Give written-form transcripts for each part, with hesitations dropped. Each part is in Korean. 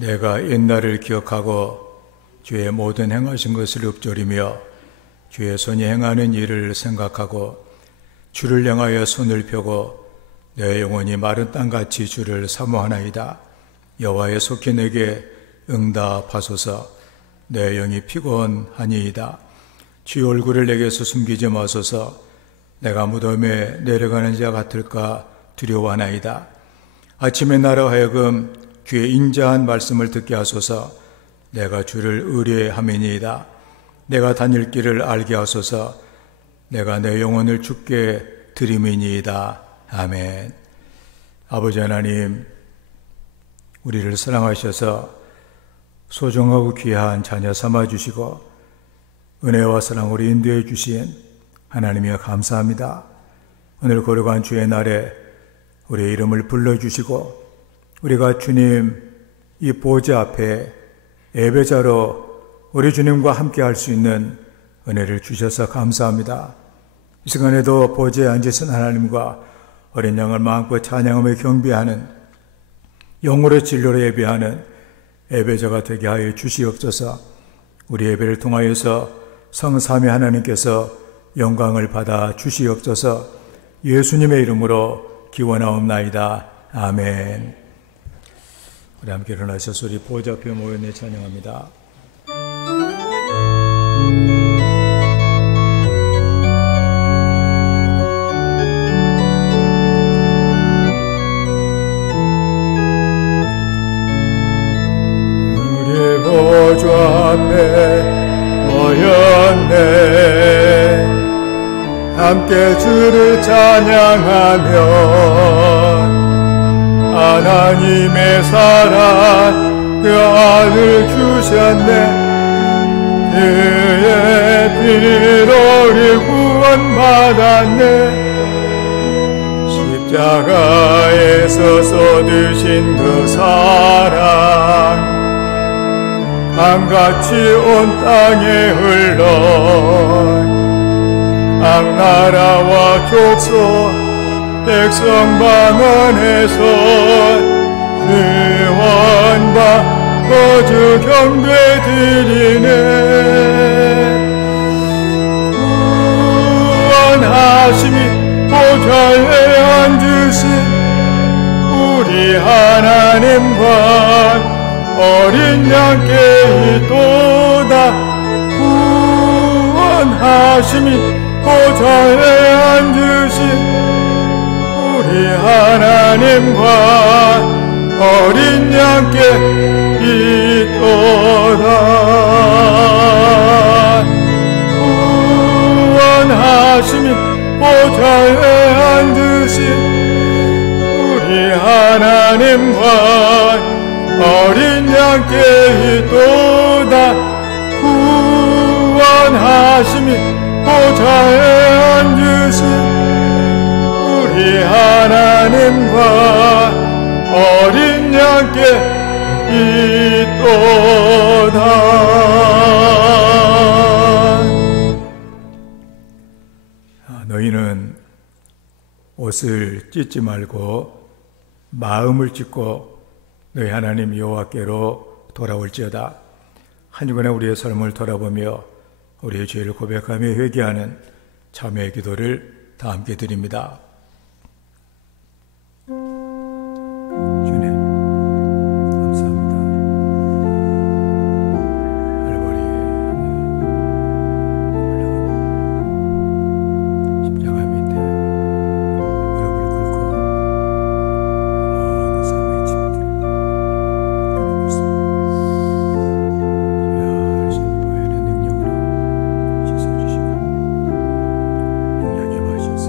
내가 옛날을 기억하고 주의 모든 행하신 것을 읊조리며 주의 손이 행하는 일을 생각하고 주를 향하여 손을 펴고 내 영혼이 마른 땅같이 주를 사모하나이다. 여호와의 속히 내게 응답하소서. 내 영이 피곤하니이다. 주의 얼굴을 내게서 숨기지 마소서. 내가 무덤에 내려가는 자 같을까 두려워하나이다. 아침에 나로 하여금 주의 인자한 말씀을 듣게 하소서. 내가 주를 의뢰함이니이다. 내가 다닐 길을 알게 하소서. 내가 내 영혼을 주께 드림이니이다. 아멘. 아버지 하나님, 우리를 사랑하셔서 소중하고 귀한 자녀 삼아주시고 은혜와 사랑으로 인도해 주신 하나님이여 감사합니다. 오늘 거룩한 주의 날에 우리의 이름을 불러주시고 우리가 주님 이 보좌 앞에 예배자로 우리 주님과 함께 할 수 있는 은혜를 주셔서 감사합니다. 이 시간에도 보좌에 앉으신 하나님과 어린 양을 마음껏 찬양하며 경배하는 영으로 진로로 예배하는 예배자가 되게 하여 주시옵소서. 우리 예배를 통하여서 성삼위 하나님께서 영광을 받아 주시옵소서. 예수님의 이름으로 기원하옵나이다. 아멘. 우리 함께 일어나셔서 우리 보좌 앞에 모였네 찬양합니다. 우리 보좌 앞에 모였네 함께 주를 찬양하며 하나님의 사랑 그 아들 주셨네. 그의 피로 우리 구원받았네. 십자가에서 쏟으신 그 사랑 강같이 온 땅에 흘러 악나라와 족속 백성 방언에서 구원과 거주 경배 드리네. 구원하심이 보좌에 앉으신 우리 하나님과 어린 양께 있도다. 구원하심이 보좌에 앉으신 우리 하나님과 어린 양께 있도다. 구원하심이 보좌에 앉으신 우리 하나님과 어린 양께 있도다. 구원하심이 보좌에 앉으신 우리 하나님과 어린 양께 있도다. 너희는 옷을 찢지 말고 마음을 찢고 너희 하나님 여호와께로 돌아올지어다. 한 주간의 우리의 삶을 돌아보며 우리의 죄를 고백하며 회개하는 참회의 기도를 다 함께 드립니다. 주님 감사합니다. 할머니 십자가 밑에 무릎을 꿇고 모든 삶의 짐들을 내려놓습니다. 하신 보혈의 능력으로 씻어주시고 능력이 마셔서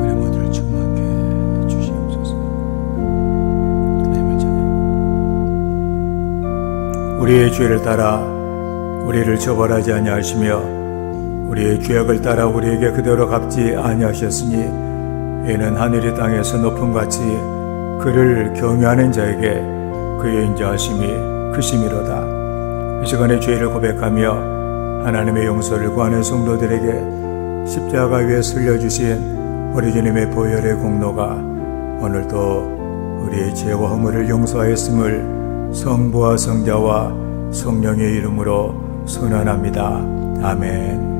우리 모두를 충만케 해주시옵소서. 우리의 죄를 따라 우리를 처벌하지 아니하시며 우리의 죄악을 따라 우리에게 그대로 갚지 아니하셨으니 이는 하늘이 땅에서 높음같이 그를 경외하는 자에게 그의 인자하심이 크심이로다. 이 시간에 죄를 고백하며 하나님의 용서를 구하는 성도들에게 십자가 위에 슬려주신 우리 주님의 보혈의 공로가 오늘도 우리의 죄와 허물을 용서하였음을 성부와 성자와 성령의 이름으로 선언합니다. 아멘.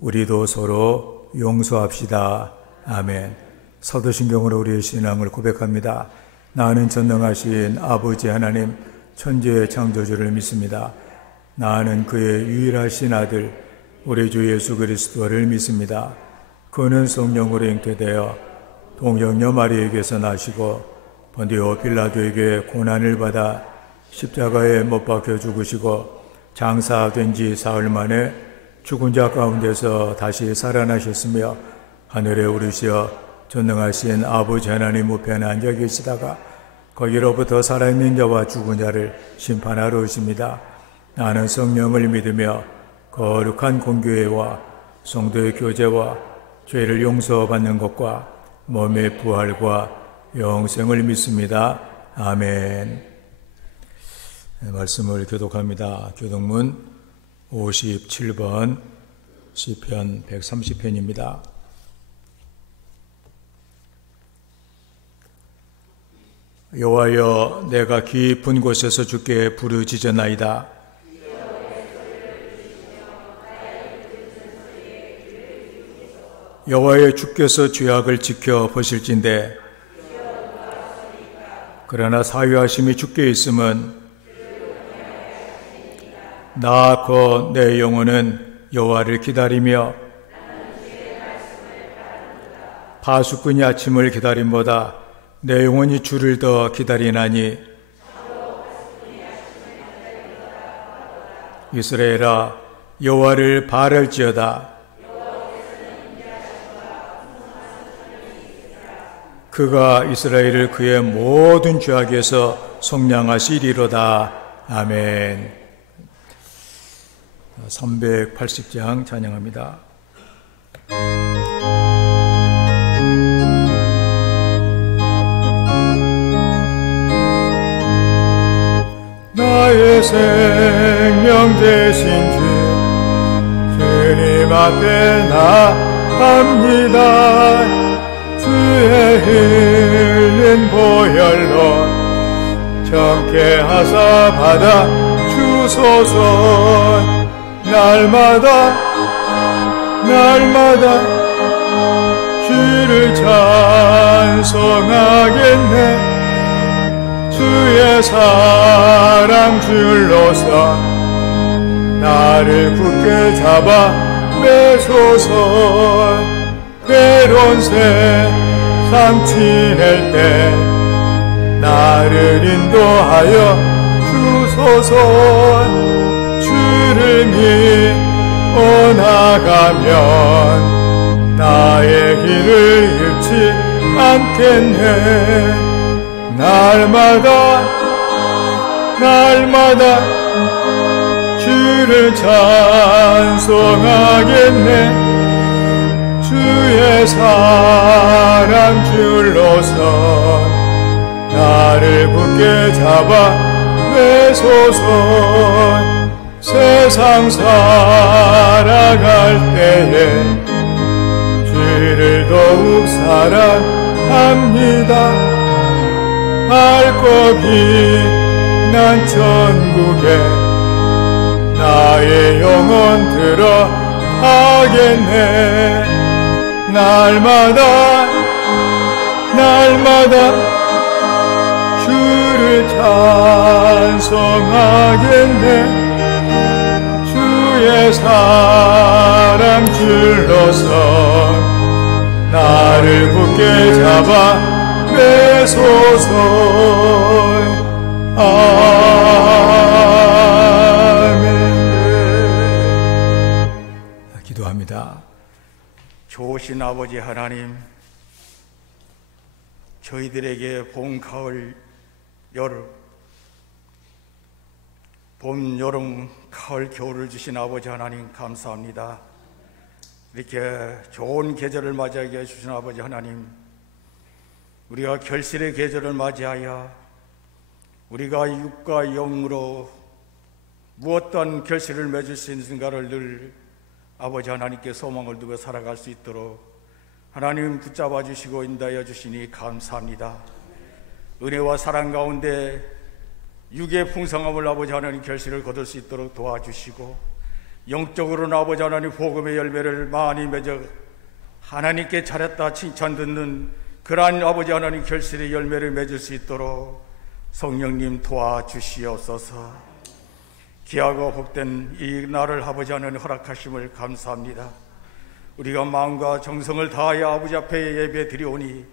우리도 서로 용서합시다. 아멘. 사도신경으로 우리의 신앙을 고백합니다. 나는 전능하신 아버지 하나님 천지의 창조주를 믿습니다. 나는 그의 유일하신 아들 우리 주 예수 그리스도를 믿습니다. 그는 성령으로 잉태되어 동정녀 마리에게서 나시고 본디오 빌라도에게 고난을 받아 십자가에 못 박혀 죽으시고 장사된 지 사흘 만에 죽은 자 가운데서 다시 살아나셨으며 하늘에 오르시어 전능하신 아버지 하나님 우편에 앉아 계시다가 거기로부터 살아있는 자와 죽은 자를 심판하러 오십니다. 나는 성령을 믿으며 거룩한 공교회와 성도의 교제와 죄를 용서받는 것과 몸의 부활과 영생을 믿습니다. 아멘. 말씀을 교독합니다. 교독문 57번 시편 130편입니다. 여호와여, 내가 깊은 곳에서 주께 부르짖었나이다. 여호와의 주께서 죄악을 지켜 보실진대. 그러나 사유하심이 주께 있음은 나 곧 내 영혼은 여호와를 기다리며 파수꾼이 아침을 기다림보다 내 영혼이 주를 더 기다리나니. 이스라엘아, 여호와를 바랄지어다. 그가 이스라엘을 그의 모든 죄악에서 속량하시리로다. 아멘. 380장 찬양합니다. 나의 생명 되신 주님 앞에 나갑니다. 주의 흘린 보혈로 정케하사 받아 주소서. 날마다 주를 찬송하겠네. 주의 사랑 줄로서 나를 굳게 잡아 매소서. 괴로운 세상 지낼 때 나를 인도하여 주소서. 주를 믿어 나가면 나의 길을 잃지 않겠네. 날마다 주를 찬송하겠네. 주의 사랑 줄로서 나를 굳게 잡아 매소서. 세상 살아갈 때에 주를 더욱 사랑합니다. 밝고 빛난 천국에 나의 영혼 들어가겠네. 날마다 주를 찬송하겠네. 주의 사랑 줄로서 나를 굳게 잡아 매소서. 아멘. 기도합니다. 좋으신 아버지 하나님, 저희들에게 봄, 가을, 여름, 봄, 여름, 가을, 겨울을 주신 아버지 하나님 감사합니다. 이렇게 좋은 계절을 맞이하게 해주신 아버지 하나님, 우리가 결실의 계절을 맞이하여 우리가 육과 영으로 무엇단 결실을 맺을 수 있는가를 늘 아버지 하나님께 소망을 두고 살아갈 수 있도록 하나님 붙잡아 주시고 인도하여 주시니 감사합니다. 은혜와 사랑 가운데 육의 풍성함을 아버지 하나님 결실을 거둘 수 있도록 도와주시고, 영적으로는 아버지 하나님 복음의 열매를 많이 맺어 하나님께 잘했다 칭찬 듣는 그러한 아버지 하나님 결실의 열매를 맺을 수 있도록 성령님 도와주시옵소서. 귀하고 복된 이 날을 아버지 하나님 허락하심을 감사합니다. 우리가 마음과 정성을 다하여 아버지 앞에 예배 드리오니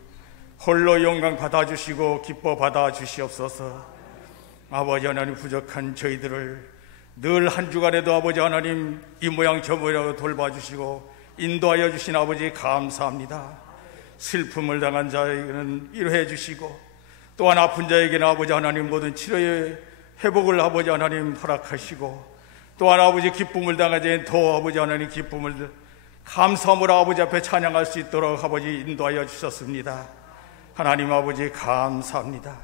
홀로 영광 받아주시고 기뻐 받아주시옵소서. 아버지 하나님 부족한 저희들을 늘 한 주간에도 아버지 하나님 이 모양 저 모양 돌봐주시고 인도하여 주신 아버지 감사합니다. 슬픔을 당한 자에게는 위로해 주시고, 또한 아픈 자에게는 아버지 하나님 모든 치료의 회복을 아버지 하나님 허락하시고, 또한 아버지 기쁨을 당한 자에는 더 아버지 하나님 기쁨을 감사함으로 아버지 앞에 찬양할 수 있도록 아버지 인도하여 주셨습니다. 하나님 아버지 감사합니다.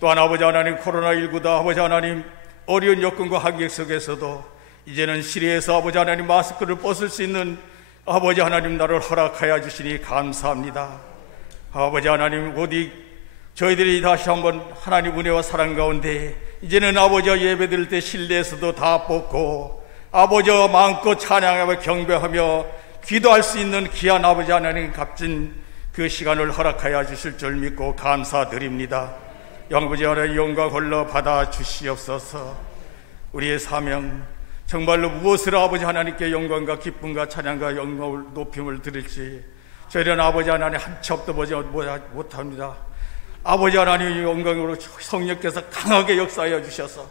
또한 아버지 하나님 코로나19도 아버지 하나님 어려운 여건과 한계 속에서도 이제는 실외에서 아버지 하나님 마스크를 벗을 수 있는 아버지 하나님 나를 허락하여 주시니 감사합니다. 아버지 하나님 어디 저희들이 다시 한번 하나님 은혜와 사랑 가운데 이제는 아버지와 예배 드릴 때 실내에서도 다 벗고 아버지와 마음껏 찬양하며 경배하며 기도할 수 있는 귀한 아버지 하나님 값진 그 시간을 허락하여 주실 줄 믿고 감사드립니다. 아버지 하나님 영광 홀로 받아 주시옵소서. 우리의 사명 정말로 무엇을 아버지 하나님께 영광과 기쁨과 찬양과 영광을 높임을 드릴지 저희는 아버지 하나님 한 치 앞도 보지 못합니다. 아버지 하나님 영광으로 성령께서 강하게 역사하여 주셔서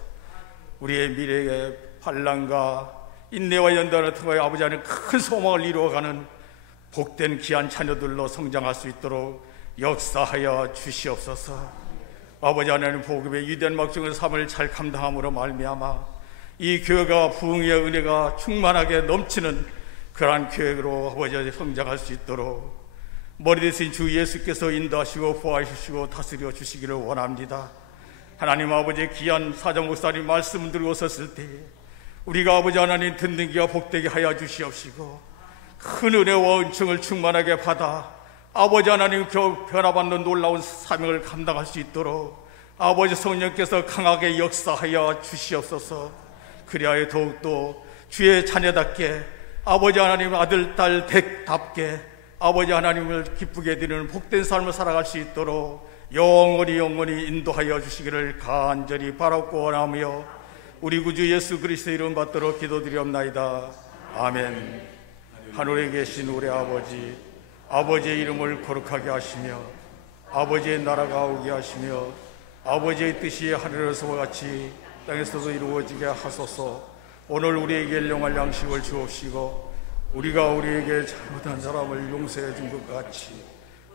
우리의 미래의 환난과 인내와 연단을 통하여 아버지 하나님 큰 소망을 이루어가는 복된 귀한 자녀들로 성장할 수 있도록 역사하여 주시옵소서. 아버지 하나님 복음의 위대한 막중의 삶을 잘 감당함으로 말미암아 이 교회가 부흥의 은혜가 충만하게 넘치는 그러한 교회로 아버지 성장할 수 있도록 머리 대신 주 예수께서 인도하시고 보호하시고 다스려 주시기를 원합니다. 하나님 아버지의 귀한 사장 목사님 말씀 들고 섰을 때 우리가 아버지 하나님 듣는 귀와 복되게 하여 주시옵시고 큰 은혜와 은총을 충만하게 받아 아버지 하나님 변화받는 놀라운 사명을 감당할 수 있도록 아버지 성령께서 강하게 역사하여 주시옵소서. 그리하여 더욱더 주의 자녀답게 아버지 하나님 아들 딸 댁답게 아버지 하나님을 기쁘게 드리는 복된 삶을 살아갈 수 있도록 영원히 인도하여 주시기를 간절히 바라고 원하며 우리 구주 예수 그리스도의 이름 받도록 기도드리옵나이다. 아멘. 하늘에 계신 우리 아버지, 아버지의 이름을 거룩하게 하시며 아버지의 나라가 오게 하시며 아버지의 뜻이 하늘에서와 같이 땅에서도 이루어지게 하소서. 오늘 우리에게 일용할 양식을 주옵시고 우리가 우리에게 잘못한 사람을 용서해 준 것 같이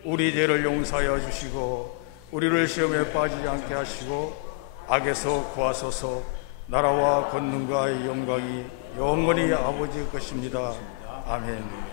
우리 죄를 용서하여 주시고 우리를 시험에 빠지지 않게 하시고 악에서 구하소서. 나라와 권능과 영광이 영원히 아버지의 것입니다. 아멘.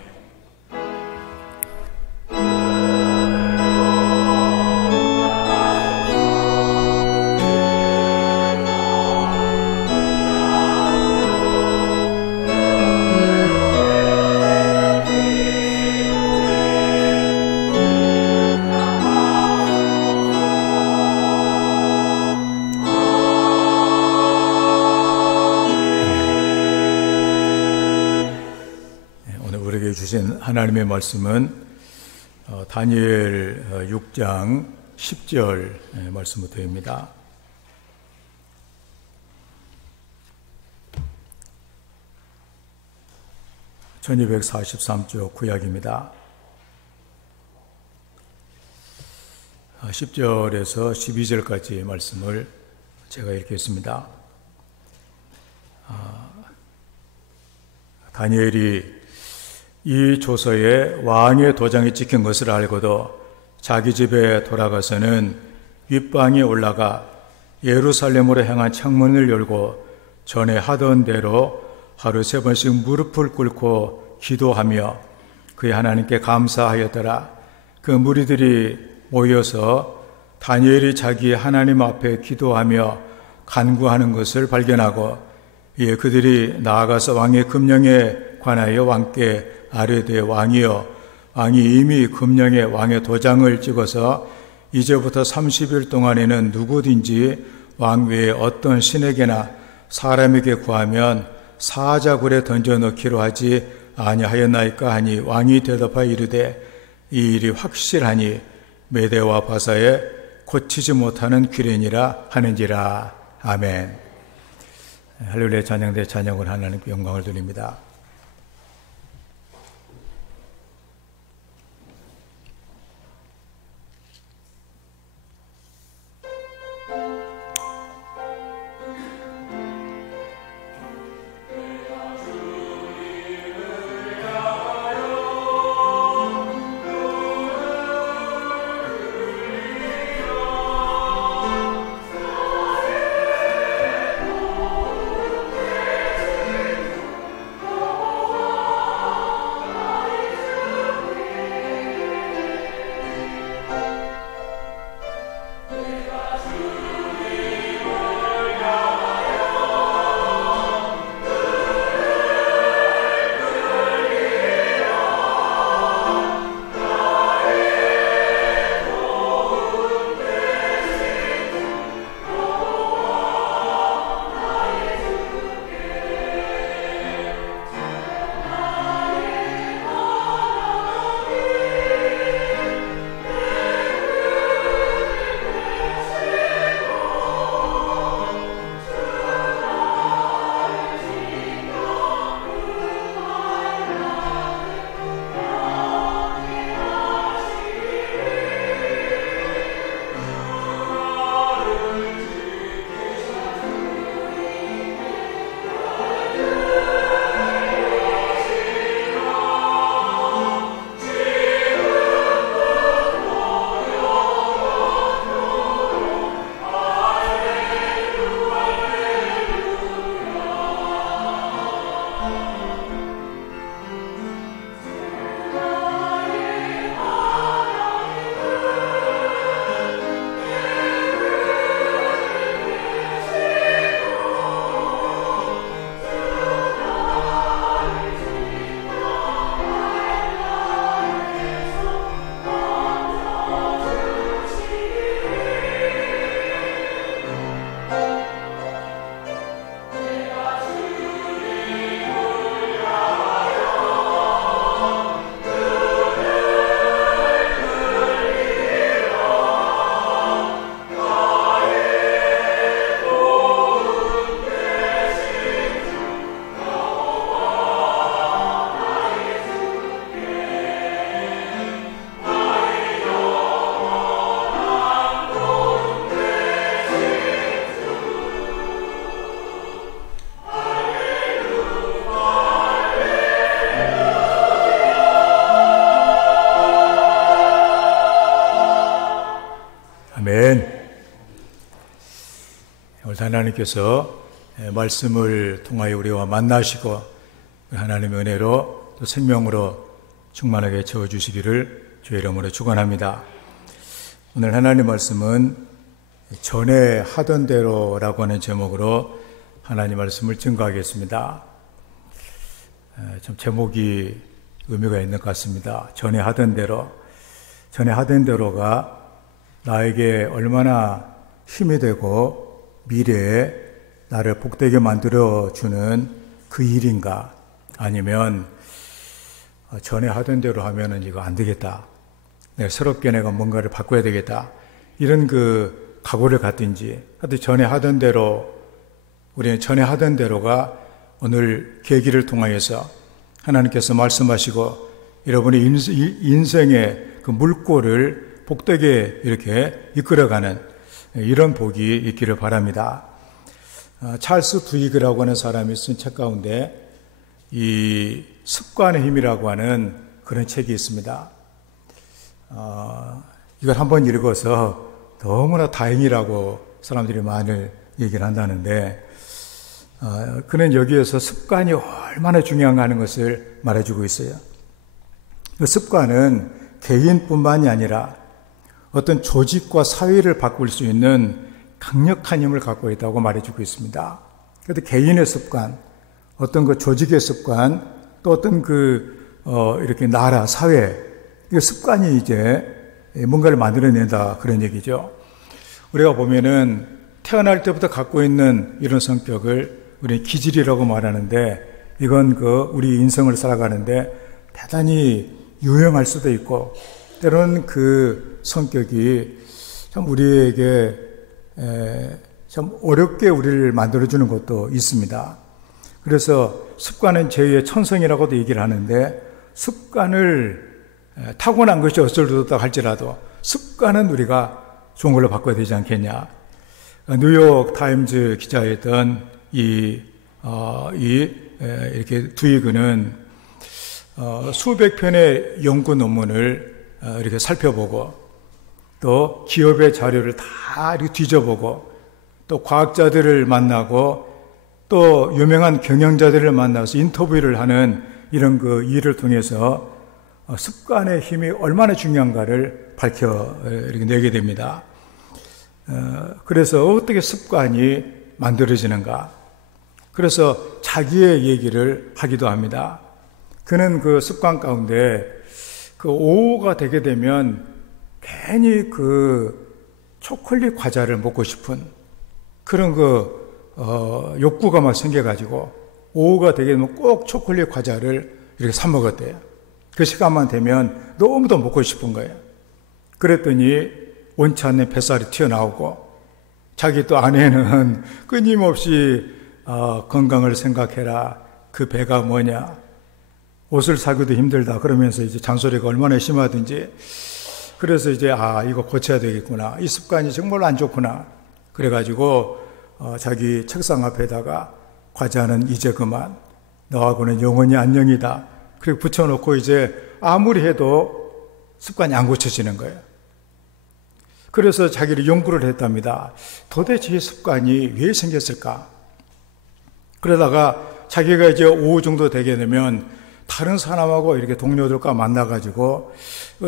주신 하나님의 말씀은 다니엘 6장 10절 말씀부터입니다. (1243쪽) 구약입니다. 10절에서 12절까지 말씀을 제가 읽겠습니다. 다니엘이 이 조서에 왕의 도장이 찍힌 것을 알고도 자기 집에 돌아가서는 윗방에 올라가 예루살렘으로 향한 창문을 열고 전에 하던 대로 하루 3번씩 무릎을 꿇고 기도하며 그의 하나님께 감사하였더라. 그 무리들이 모여서 다니엘이 자기 하나님 앞에 기도하며 간구하는 것을 발견하고 이에 그들이 나아가서 왕의 금령에 관하여 왕께 아뢰되 왕이여, 왕이 이미 금령에 왕의 도장을 찍어서 이제부터 30일 동안에는 누구든지 왕 외에 어떤 신에게나 사람에게 구하면 사자굴에 던져넣기로 하지 아니하였나이까 하니 왕이 대답하여 이르되 이 일이 확실하니 메대와 바사에 고치지 못하는 귀례니라 하는지라. 아멘. 할렐루야. 찬양대 찬양을 하나님께 영광을 드립니다. 아멘. 오늘 하나님께서 말씀을 통하여 우리와 만나시고 하나님의 은혜로 또 생명으로 충만하게 채워주시기를 주의 이름으로 축원합니다. 오늘 하나님 말씀은 전에 하던 대로라고 하는 제목으로 하나님 말씀을 증거하겠습니다. 좀 제목이 의미가 있는 것 같습니다. 전에 하던 대로. 전에 하던 대로가 나에게 얼마나 힘이 되고 미래에 나를 복되게 만들어주는 그 일인가, 아니면 전에 하던 대로 하면은 이거 안 되겠다, 내가 새롭게 내가 뭔가를 바꿔야 되겠다, 이런 그 각오를 갖든지, 하여튼 전에 하던 대로, 우리는 전에 하던 대로가 오늘 계기를 통하여서 하나님께서 말씀하시고 여러분의 인생의 그 물꼬를 복되게 이렇게 이끌어가는 이런 복이 있기를 바랍니다. 찰스 두이그라고 하는 사람이 쓴 책 가운데 이 습관의 힘이라고 하는 그런 책이 있습니다. 이걸 한번 읽어서 너무나 다행이라고 사람들이 많이 얘기를 한다는데, 그는 여기에서 습관이 얼마나 중요한가 하는 것을 말해주고 있어요. 그 습관은 개인뿐만이 아니라 어떤 조직과 사회를 바꿀 수 있는 강력한 힘을 갖고 있다고 말해주고 있습니다. 그래도 개인의 습관, 어떤 그 조직의 습관, 또 어떤 이렇게 나라, 사회, 이 습관이 이제 뭔가를 만들어낸다, 그런 얘기죠. 우리가 보면은 태어날 때부터 갖고 있는 이런 성격을 우리 기질이라고 말하는데, 이건 우리 인생을 살아가는데 대단히 유용할 수도 있고, 때로는 그 성격이 참 우리에게 참 어렵게 우리를 만들어주는 것도 있습니다. 그래서 습관은 죄의 천성이라고도 얘기를 하는데, 습관을 타고난 것이 어쩔 할지라도 습관은 우리가 좋은 걸로 바꿔야 되지 않겠냐. 뉴욕 타임즈 기자였던 이렇게 두이그는 수백 편의 연구 논문을 이렇게 살펴보고, 또 기업의 자료를 다 이렇게 뒤져보고, 또 과학자들을 만나고, 또 유명한 경영자들을 만나서 인터뷰를 하는 이런 일을 통해서 습관의 힘이 얼마나 중요한가를 이렇게 내게 됩니다. 그래서 어떻게 습관이 만들어지는가. 그래서 자기의 얘기를 하기도 합니다. 그는 그 습관 가운데 오후가 되게 되면 괜히 초콜릿 과자를 먹고 싶은 그런 욕구가 막 생겨가지고 오후가 되게 되면 꼭 초콜릿 과자를 이렇게 사 먹었대요. 그 시간만 되면 너무도 먹고 싶은 거예요. 그랬더니 원치 않는 뱃살이 튀어나오고, 자기 또 아내는 끊임없이 건강을 생각해라, 그 배가 뭐냐, 옷을 사기도 힘들다 그러면서 이제 잔소리가 얼마나 심하든지, 그래서 이제 이거 고쳐야 되겠구나, 이 습관이 정말 안 좋구나, 그래가지고 자기 책상 앞에다가 과자는 이제 그만, 너하고는 영원히 안녕이다, 그리고 붙여놓고 이제 아무리 해도 습관이 안 고쳐지는 거예요. 그래서 자기를 연구를 했답니다. 도대체 이 습관이 왜 생겼을까? 그러다가 자기가 이제 오후 정도 되게 되면 다른 사람하고 이렇게 동료들과 만나가지고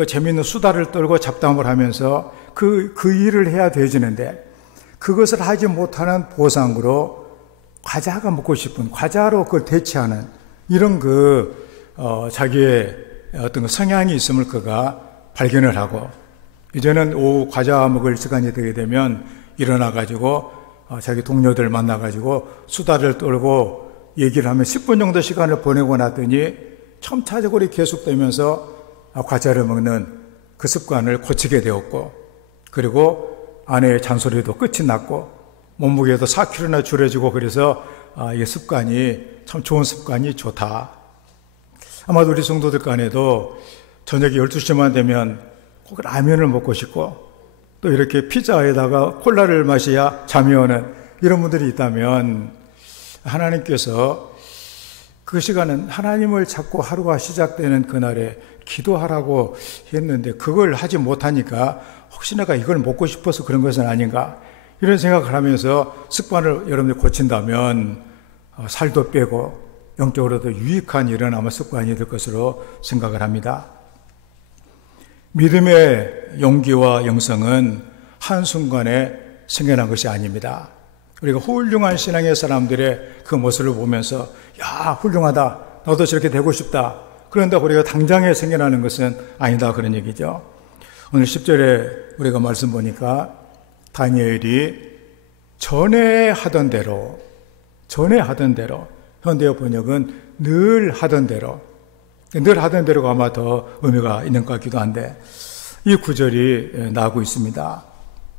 재미있는 수다를 떨고 잡담을 하면서 그 일을 해야 되지는데, 그것을 하지 못하는 보상으로 과자가 먹고 싶은, 과자로 그걸 대체하는 이런 자기의 어떤 성향이 있음을 그가 발견을 하고, 이제는 오후 과자 먹을 시간이 되게 되면 일어나가지고 자기 동료들 만나가지고 수다를 떨고 얘기를 하면 10분 정도 시간을 보내고 났더니 점차적으로 계속되면서 과자를 먹는 그 습관을 고치게 되었고, 그리고 아내의 잔소리도 끝이 났고, 몸무게도 4kg나 줄여지고, 그래서 이 습관이 참 좋은 습관이 좋다. 아마도 우리 성도들 간에도 저녁에 12시만 되면 꼭 라면을 먹고 싶고, 또 이렇게 피자에다가 콜라를 마셔야 잠이 오는 이런 분들이 있다면, 하나님께서 그 시간은 하나님을 찾고 하루가 시작되는 그날에 기도하라고 했는데, 그걸 하지 못하니까 혹시 내가 이걸 먹고 싶어서 그런 것은 아닌가, 이런 생각을 하면서 습관을 여러분들이 고친다면 살도 빼고 영적으로도 유익한 이런 아마 습관이 될 것으로 생각을 합니다. 믿음의 용기와 영성은 한순간에 생겨난 것이 아닙니다. 우리가 훌륭한 신앙의 사람들의 그 모습을 보면서 야, 훌륭하다, 너도 저렇게 되고 싶다, 그런다고 우리가 당장에 생겨나는 것은 아니다, 그런 얘기죠. 오늘 10절에 우리가 말씀 보니까 다니엘이 전에 하던 대로, 현대어 번역은 늘 하던 대로가 아마 더 의미가 있는 것 같기도 한데, 이 구절이 나오고 있습니다.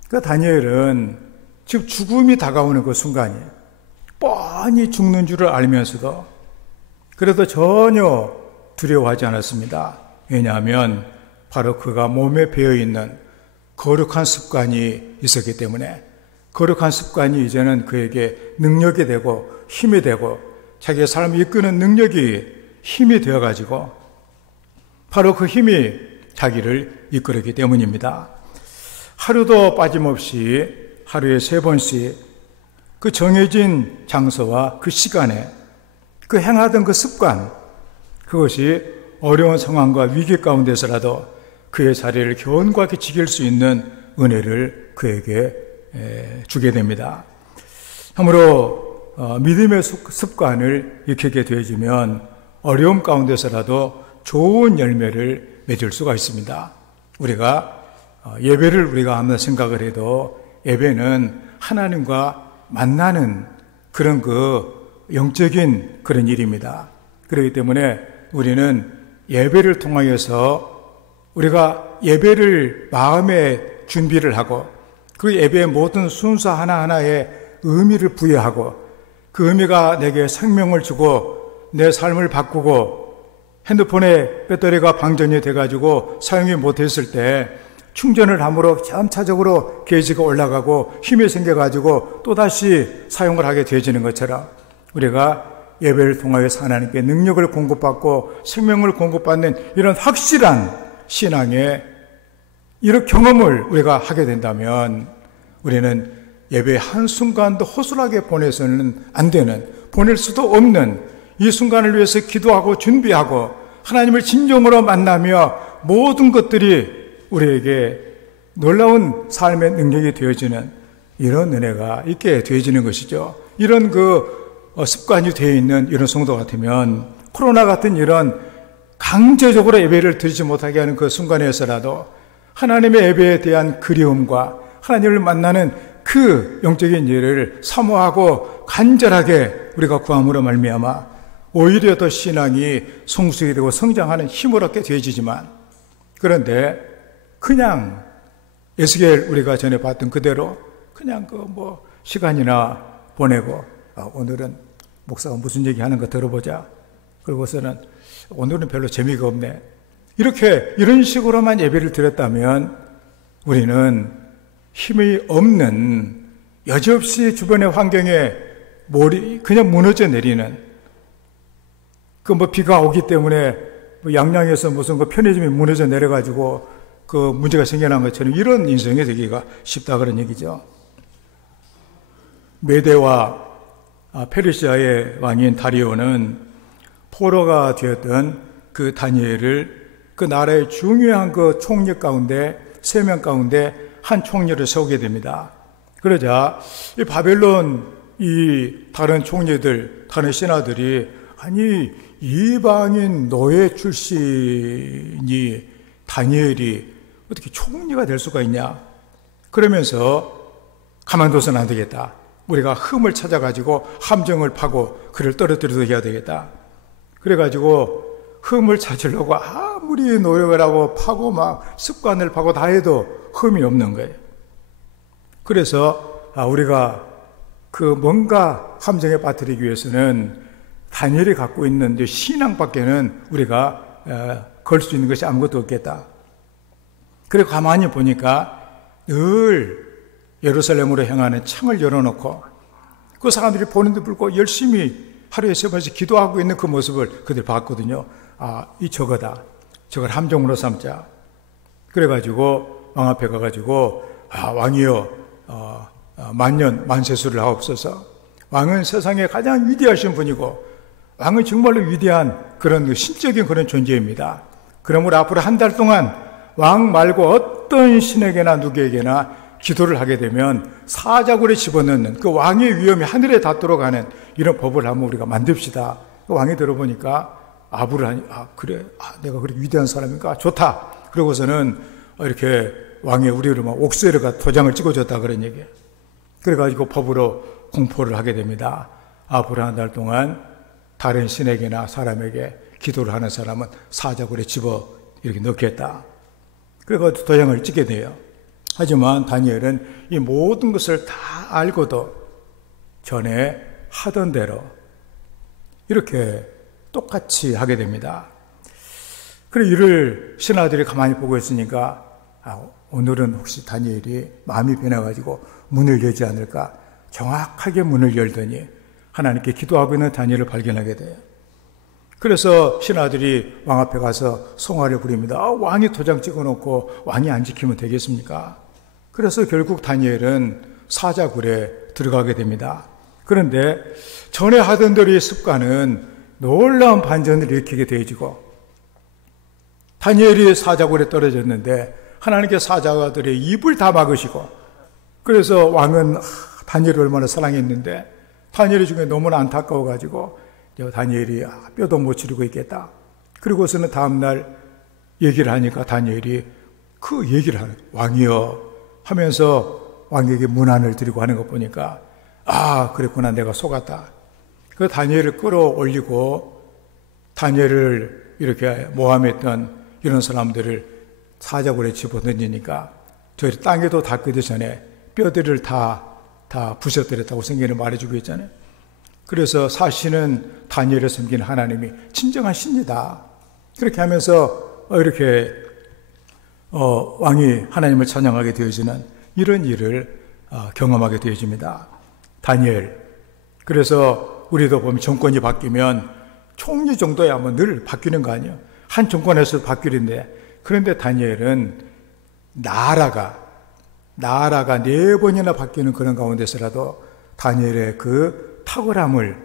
그 다니엘은 지금 죽음이 다가오는 그 순간이 뻔히 죽는 줄을 알면서도 그래도 전혀 두려워하지 않았습니다. 왜냐하면 바로 그가 몸에 배어있는 거룩한 습관이 있었기 때문에, 거룩한 습관이 이제는 그에게 능력이 되고 힘이 되고 자기의 삶을 이끄는 능력이, 힘이 되어가지고 바로 그 힘이 자기를 이끌었기 때문입니다. 하루도 빠짐없이 하루에 3번씩 그 정해진 장소와 그 시간에 그 행하던 그 습관, 그것이 어려운 상황과 위기 가운데서라도 그의 자리를 견고하게 지킬 수 있는 은혜를 그에게 주게 됩니다. 참으로 믿음의 습관을 익히게 되어지면 어려움 가운데서라도 좋은 열매를 맺을 수가 있습니다. 우리가 예배를 우리가 하는 생각을 해도 예배는 하나님과 만나는 그런 영적인 그런 일입니다. 그렇기 때문에 우리는 예배를 통하여서 우리가 예배를 마음에 준비를 하고 그 예배의 모든 순서 하나하나에 의미를 부여하고 그 의미가 내게 생명을 주고 내 삶을 바꾸고 핸드폰에 배터리가 방전이 돼가지고 사용이 못했을 때 충전을 함으로 점차적으로 게이지가 올라가고 힘이 생겨가지고 또다시 사용을 하게 되어지는 것처럼 우리가 예배를 통하여서 하나님께 능력을 공급받고 생명을 공급받는 이런 확실한 신앙의 이런 경험을 우리가 하게 된다면 우리는 예배 한순간도 허술하게 보내서는 안 되는, 보낼 수도 없는 이 순간을 위해서 기도하고 준비하고 하나님을 진정으로 만나며 모든 것들이 우리에게 놀라운 삶의 능력이 되어지는 이런 은혜가 있게 되어지는 것이죠. 이런 습관이 되어 있는 이런 성도 같으면 코로나 같은 이런 강제적으로 예배를 드리지 못하게 하는 그 순간에서라도 하나님의 예배에 대한 그리움과 하나님을 만나는 그 영적인 일을 사모하고 간절하게 우리가 구함으로 말미암아 오히려 더 신앙이 성숙이 되고 성장하는 힘을 얻게 되어지지만 그런데 그냥 에스겔 우리가 전에 봤던 그대로 그냥 시간이나 보내고 오늘은 목사가 무슨 얘기하는 거 들어보자. 그러고서는 오늘은 별로 재미가 없네. 이런 식으로만 예배를 드렸다면 우리는 힘이 없는 여지없이 주변의 환경에 그냥 무너져 내리는 비가 오기 때문에 양양에서 무슨 편의점이 무너져 내려가지고 문제가 생겨난 것처럼 이런 인생이 되기가 쉽다 그런 얘기죠. 메대와 페르시아의 왕인 다리오는 포로가 되었던 그 다니엘을 그 나라의 중요한 총리 가운데 3명 가운데 한 총리를 세우게 됩니다. 그러자 이 바벨론 이 다른 총리들, 다른 신하들이 아니 이방인 노예 출신이 다니엘이 어떻게 총리가 될 수가 있냐? 그러면서 가만둬서는 안 되겠다. 우리가 흠을 찾아가지고 함정을 파고 그를 떨어뜨려도 해야 되겠다. 그래가지고 흠을 찾으려고 아무리 노력을 하고 파고 막 습관을 파고 다 해도 흠이 없는 거예요. 그래서 우리가 뭔가 함정에 빠뜨리기 위해서는 다니엘이 갖고 있는 신앙밖에는 우리가 걸 수 있는 것이 아무것도 없겠다. 그리고 가만히 보니까 늘 예루살렘으로 향하는 창을 열어놓고 그 사람들이 보는데 불구하고 열심히 하루에 3번씩 기도하고 있는 그 모습을 그들 봤거든요. 저거다. 저걸 함정으로 삼자. 그래가지고 왕 앞에 가가지고 왕이여 만년 만세수를 하옵소서. 왕은 세상에 가장 위대하신 분이고 왕은 정말로 위대한 그런 신적인 그런 존재입니다. 그러므로 앞으로 한 달 동안 왕 말고 어떤 신에게나 누구에게나 기도를 하게 되면 사자굴에 집어넣는 그 왕의 위엄이 하늘에 닿도록 하는 이런 법을 한번 우리가 만듭시다. 왕이 들어보니까 아부를 하니 그래 내가 그렇게 위대한 사람인가 좋다. 그러고서는 이렇게 왕의 우리를 옥새를 도장을 찍어줬다 그런 얘기예요. 그래가지고 법으로 공포를 하게 됩니다. 앞으로 한 달 동안 다른 신에게나 사람에게 기도를 하는 사람은 사자굴에 집어 이렇게 넣겠다. 그래서 도장을 찍게 돼요. 하지만 다니엘은 이 모든 것을 다 알고도 전에 하던 대로 이렇게 똑같이 하게 됩니다. 그리고 이를 신하들이 가만히 보고 있으니까 오늘은 혹시 다니엘이 마음이 변해가지고 문을 열지 않을까? 정확하게 문을 열더니 하나님께 기도하고 있는 다니엘을 발견하게 돼요. 그래서 신하들이 왕 앞에 가서 송화를 부립니다. 왕이 도장 찍어놓고 왕이 안 지키면 되겠습니까? 그래서 결국 다니엘은 사자굴에 들어가게 됩니다. 그런데 전에 하던 대로의 습관은 놀라운 반전을 일으키게 되어지고 다니엘이 사자굴에 떨어졌는데 하나님께 사자들의 입을 다 막으시고 그래서 왕은 다니엘을 얼마나 사랑했는데 다니엘이 중에 너무나 안타까워가지고 다니엘이 뼈도 못 치르고 있겠다. 그리고서는 다음날 얘기를 하니까 다니엘이 그 얘기를 하는 왕이여 하면서 왕에게 문안을 드리고 하는 것 보니까 그랬구나, 내가 속았다. 그 다니엘을 끌어올리고 다니엘을 이렇게 모함했던 이런 사람들을 사자굴에 집어던지니까 저희 땅에도 닿기도 전에 뼈들을 다 부셔뜨렸다고 성경에 말해주고 있잖아요. 그래서 사실은 다니엘을 섬기는 하나님이 진정한 신이다. 그렇게 하면서 이렇게 왕이 하나님을 찬양하게 되어지는 이런 일을 경험하게 되어집니다. 다니엘. 그래서 우리도 보면 정권이 바뀌면 총리 정도야 뭐 늘 바뀌는 거 아니에요. 한 정권에서 바뀌는데, 그런데 다니엘은 나라가 4번이나 바뀌는 그런 가운데서라도 다니엘의 그 탁월함을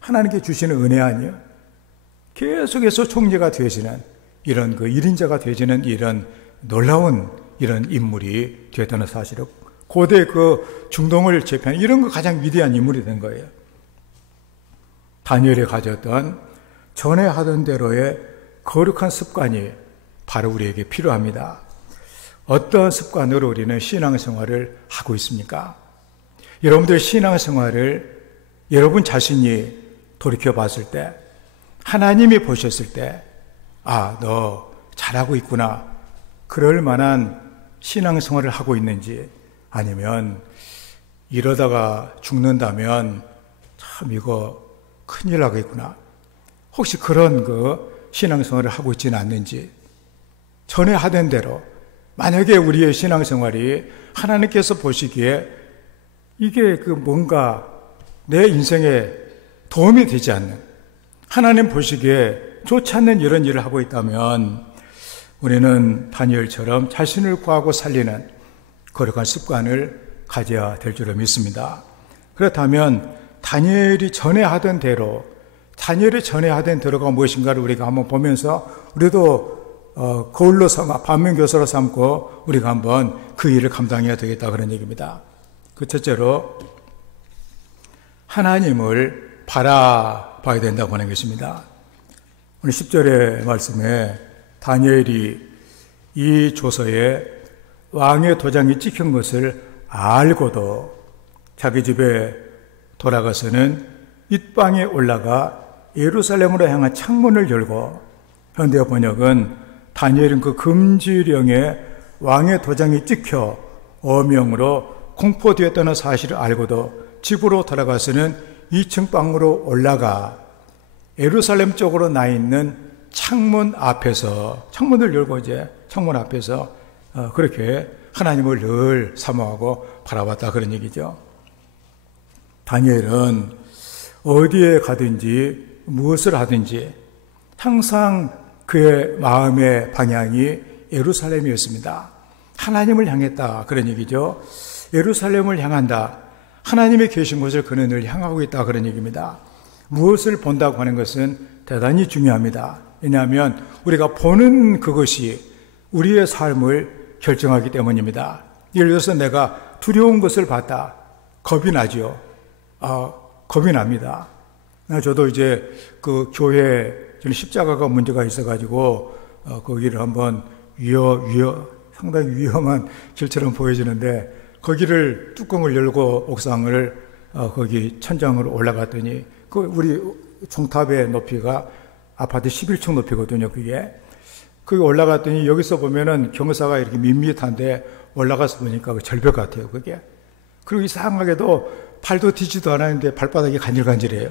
하나님께 주시는 은혜 아니에요? 계속해서 총리가 되어지는 이런 그 1인자가 되어지는 이런 놀라운 이런 인물이 되었다는 사실을, 고대 그 중동을 제패하는 이런 거 가장 위대한 인물이 된 거예요. 다니엘이 가졌던 전에 하던 대로의 거룩한 습관이 바로 우리에게 필요합니다. 어떤 습관으로 우리는 신앙생활을 하고 있습니까? 여러분들 신앙생활을 여러분 자신이 돌이켜 봤을 때, 하나님이 보셨을 때, 너 잘하고 있구나, 그럴 만한 신앙생활을 하고 있는지, 아니면 이러다가 죽는다면 참 이거 큰일 나겠구나, 혹시 그런 그 신앙생활을 하고 있지는 않는지, 전에 하던 대로 만약에 우리의 신앙생활이 하나님께서 보시기에 이게 그 뭔가 내 인생에 도움이 되지 않는, 하나님 보시기에 좋지 않는 이런 일을 하고 있다면 우리는 다니엘처럼 자신을 구하고 살리는 거룩한 습관을 가져야 될 줄로 믿습니다. 그렇다면 다니엘이 전에 하던 대로가 무엇인가를 우리가 한번 보면서 우리도 거울로 삼아 반면교사로 삼고 우리가 한번 그 일을 감당해야 되겠다, 그런 얘기입니다. 그 첫째로 하나님을 바라봐야 된다고 하는 것입니다. 오늘 10절의 말씀에 다니엘이 이 조서에 왕의 도장이 찍힌 것을 알고도 자기 집에 돌아가서는 윗방에 올라가 예루살렘으로 향한 창문을 열고, 현대 번역은 다니엘은 그 금지령에 왕의 도장이 찍혀 어명으로 공포되었다는 사실을 알고도 집으로 돌아가서는 2층 방으로 올라가 예루살렘 쪽으로 나 있는 창문 앞에서, 창문을 열고 이제 창문 앞에서 그렇게 하나님을 늘 사모하고 바라봤다, 그런 얘기죠. 다니엘은 어디에 가든지 무엇을 하든지 항상 그의 마음의 방향이 예루살렘이었습니다. 하나님을 향했다, 그런 얘기죠. 예루살렘을 향한다, 하나님이 계신 곳을 그는 늘 향하고 있다, 그런 얘기입니다. 무엇을 본다고 하는 것은 대단히 중요합니다. 왜냐하면 우리가 보는 그것이 우리의 삶을 결정하기 때문입니다. 예를 들어서 내가 두려운 것을 봤다, 겁이 나죠. 겁이 납니다. 저도 이제 그 교회, 저는 십자가가 문제가 있어가지고 거기를 한번 상당히 위험한 길처럼 보여지는데, 거기를 뚜껑을 열고 옥상을 거기 천장으로 올라갔더니 그 우리 종탑의 높이가 아파트 11층 높이거든요. 그게 올라갔더니 여기서 보면은 경사가 이렇게 밋밋한데 올라가서 보니까 그 절벽 같아요, 그게. 그리고 이상하게도 발도 디지도 않았는데 발바닥이 간질간질해요.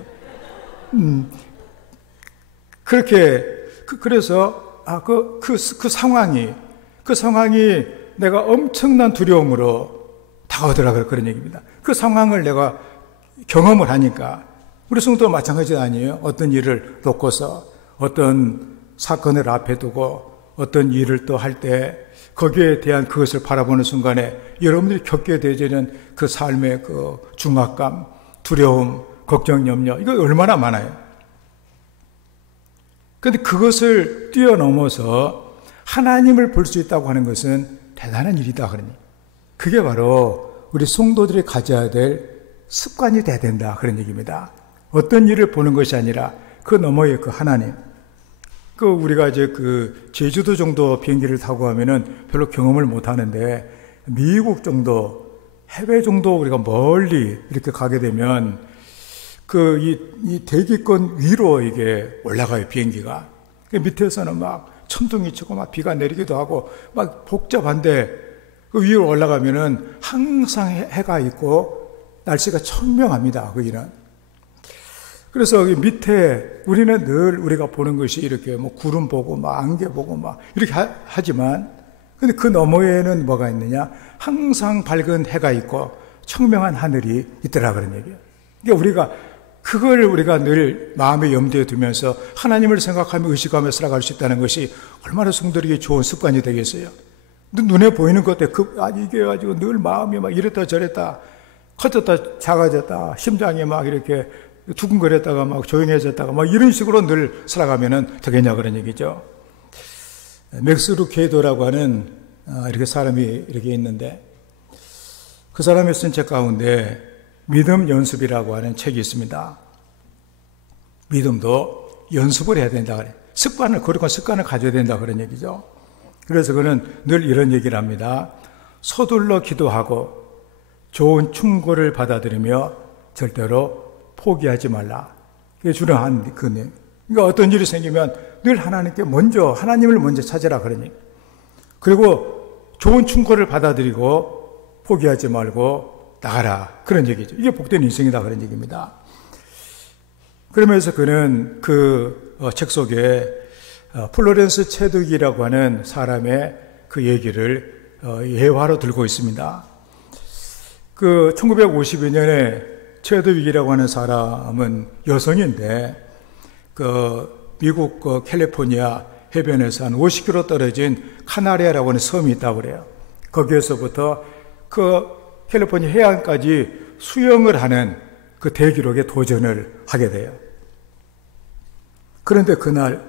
그렇게 그래서 그 상황이 내가 엄청난 두려움으로 다가오더라, 그런 얘기입니다. 그 상황을 내가 경험을 하니까, 우리 성도도 마찬가지 아니에요? 어떤 일을 놓고서 어떤 사건을 앞에 두고 어떤 일을 또 할 때 거기에 대한 그것을 바라보는 순간에 여러분들이 겪게 되는 그 삶의 그 중압감, 두려움, 걱정, 염려, 이거 얼마나 많아요. 그런데 그것을 뛰어넘어서 하나님을 볼 수 있다고 하는 것은 대단한 일이다, 그러니 그게 바로 우리 성도들이 가져야 될 습관이 돼야 된다, 그런 얘기입니다. 어떤 일을 보는 것이 아니라 그 너머의 그 하나님. 우리가 이제 제주도 정도 비행기를 타고 가면은 별로 경험을 못 하는데, 미국 정도 해외 정도 우리가 멀리 이렇게 가게 되면 이 대기권 위로 이게 올라가요, 비행기가. 밑에서는 막 천둥이 치고 막 비가 내리기도 하고 막 복잡한데 그 위로 올라가면은 항상 해가 있고 날씨가 청명합니다, 거기는. 그래서 밑에 우리는 늘 우리가 보는 것이 이렇게 뭐 구름 보고 막 안개 보고 막 이렇게 하지만 근데 그 너머에는 뭐가 있느냐? 항상 밝은 해가 있고 청명한 하늘이 있더라 그런 얘기예요. 그러니까 그걸 우리가 늘 마음에 염두에 두면서 하나님을 생각하며 의식하며 살아갈 수 있다는 것이 얼마나 성도에게 좋은 습관이 되겠어요. 눈에 보이는 것 때문에 이게 가지고 늘 마음이 막 이랬다 저랬다 커졌다 작아졌다 심장이 막 이렇게 두근거렸다가 막 조용해졌다가 막 이런 식으로 늘 살아가면은 되겠냐 그런 얘기죠. 맥스 루케이도라고 하는 이렇게 사람이 이렇게 있는데 그 사람이 쓴 책 가운데 믿음 연습이라고 하는 책이 있습니다. 믿음도 연습을 해야 된다 그래. 거룩한 습관을 가져야 된다 그런 얘기죠. 그래서 그는 늘 이런 얘기를 합니다. 서둘러 기도하고 좋은 충고를 받아들이며 절대로 포기하지 말라. 그게 중요한 그네. 그러니까 어떤 일이 생기면 늘 하나님을 먼저 찾으라 그러니. 그리고 좋은 충고를 받아들이고 포기하지 말고 나가라 그런 얘기죠. 이게 복된 인생이다 그런 얘기입니다. 그러면서 그는 그 책 속에 플로렌스 체드윅이라고 하는 사람의 그 얘기를 예화로 들고 있습니다. 그 1952년에 체드윅이라고 하는 사람은 여성인데 미국 캘리포니아 해변에서 한 50km 떨어진 카나리아라고 하는 섬이 있다고 그래요. 거기에서부터 그 캘리포니아 해안까지 수영을 하는 그 대기록에 도전을 하게 돼요. 그런데 그날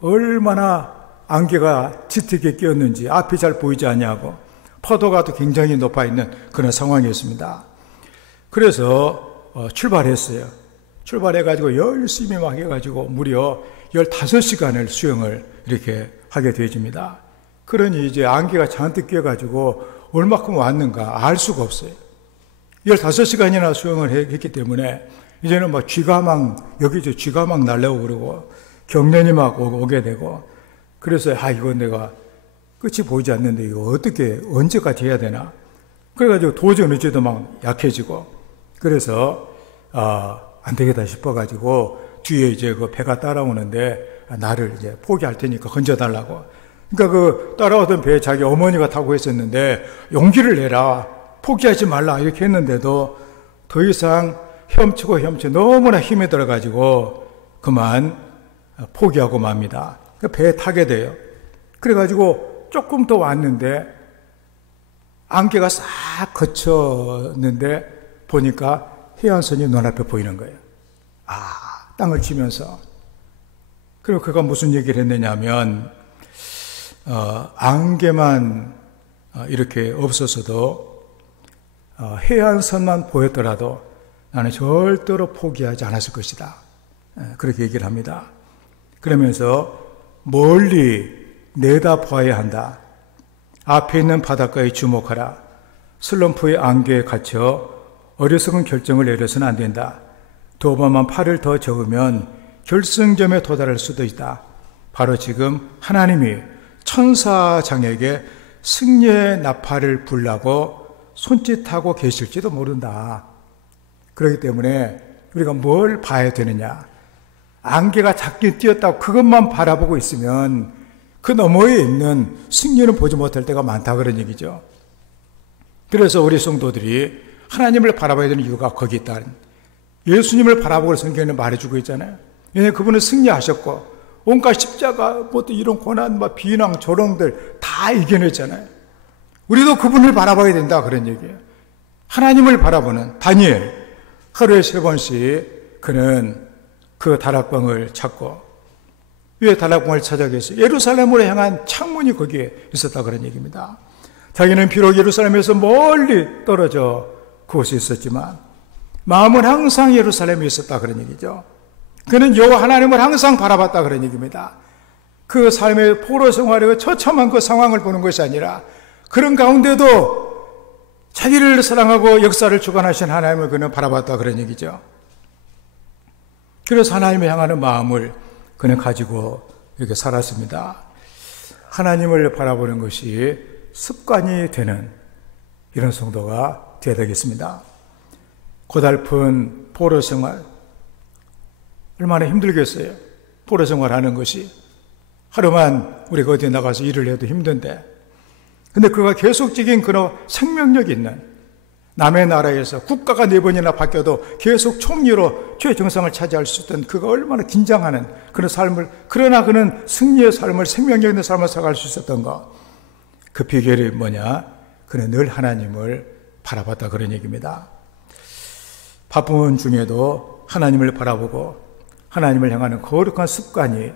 얼마나 안개가 짙게 끼었는지 앞이 잘 보이지 않냐고 파도가 또 굉장히 높아 있는 그런 상황이었습니다. 그래서 출발했어요. 출발해가지고 열심히 막 해가지고 무려 15시간을 수영을 이렇게 하게 되어집니다. 그러니 이제 안개가 잔뜩 끼어가지고 얼마큼 왔는가 알 수가 없어요. 15시간이나 수영을 했기 때문에 이제는 막 여기저기 쥐가 막 날려오고 그러고 경련이 막 오게 되고 그래서 이거 내가 끝이 보이지 않는데 이거 언제까지 해야 되나? 그래가지고 도저히 의지도 막 약해지고 그래서 안 되겠다 싶어가지고 뒤에 이제 그 배가 따라오는데 나를 이제 포기할 테니까 건져달라고. 그러니까 그 따라오던 배에 자기 어머니가 타고 있었는데 용기를 내라. 포기하지 말라. 이렇게 했는데도 더 이상 헤엄치고 너무나 힘이 들어가지고 그만 포기하고 맙니다. 배에 타게 돼요. 그래가지고 조금 더 왔는데 안개가 싹 거쳤는데 보니까 해안선이 눈앞에 보이는 거예요. 땅을 치면서. 그리고 그가 무슨 얘기를 했느냐면 안개만 이렇게 없었어도 해안선만 보였더라도 나는 절대로 포기하지 않았을 것이다. 그렇게 얘기를 합니다. 그러면서 멀리 내다봐야 한다. 앞에 있는 바닷가에 주목하라. 슬럼프의 안개에 갇혀 어리석은 결정을 내려서는 안 된다. 두 번만 팔을 더 저으면 결승점에 도달할 수도 있다. 바로 지금 하나님이 천사장에게 승리의 나팔을 불라고 손짓하고 계실지도 모른다. 그렇기 때문에 우리가 뭘 봐야 되느냐. 안개가 작게 띄었다고 그것만 바라보고 있으면 그 너머에 있는 승리는 보지 못할 때가 많다 그런 얘기죠. 그래서 우리 성도들이 하나님을 바라봐야 되는 이유가 거기 있다. 예수님을 바라보고 성경에는 말해주고 있잖아요. 왜냐하면 그분은 승리하셨고 온갖 십자가 또 이런 고난 비난 조롱들 다 이겨냈잖아요. 우리도 그분을 바라봐야 된다 그런 얘기예요. 하나님을 바라보는 다니엘 하루에 3번씩 그는 그 다락방을 찾고 왜 다락방을 찾아겠어요? 예루살렘으로 향한 창문이 거기에 있었다 그런 얘기입니다. 자기는 비록 예루살렘에서 멀리 떨어져 그곳에 있었지만 마음은 항상 예루살렘에 있었다 그런 얘기죠. 그는 여호와 하나님을 항상 바라봤다 그런 얘기입니다. 그 삶의 포로 생활의 처참한 그 상황을 보는 것이 아니라 그런 가운데도 자기를 사랑하고 역사를 주관하신 하나님을 그는 바라봤다 그런 얘기죠. 그래서 하나님을 향하는 마음을 그는 가지고 이렇게 살았습니다. 하나님을 바라보는 것이 습관이 되는 이런 성도가 되어야 되겠습니다. 고달픈 포로 생활, 얼마나 힘들겠어요. 포로 생활하는 것이. 하루만 우리가 어디 나가서 일을 해도 힘든데, 근데 그가 계속적인 그런 생명력 있는, 남의 나라에서 국가가 4번이나 바뀌어도 계속 총리로 최정상을 차지할 수 있던 그가 얼마나 긴장하는 그런 삶을, 그러나 그는 승리의 삶을, 생명력 있는 삶을 살아갈 수 있었던가. 그 비결이 뭐냐? 그는 늘 하나님을 바라봤다 그런 얘기입니다. 바쁜 중에도 하나님을 바라보고 하나님을 향하는 거룩한 습관이,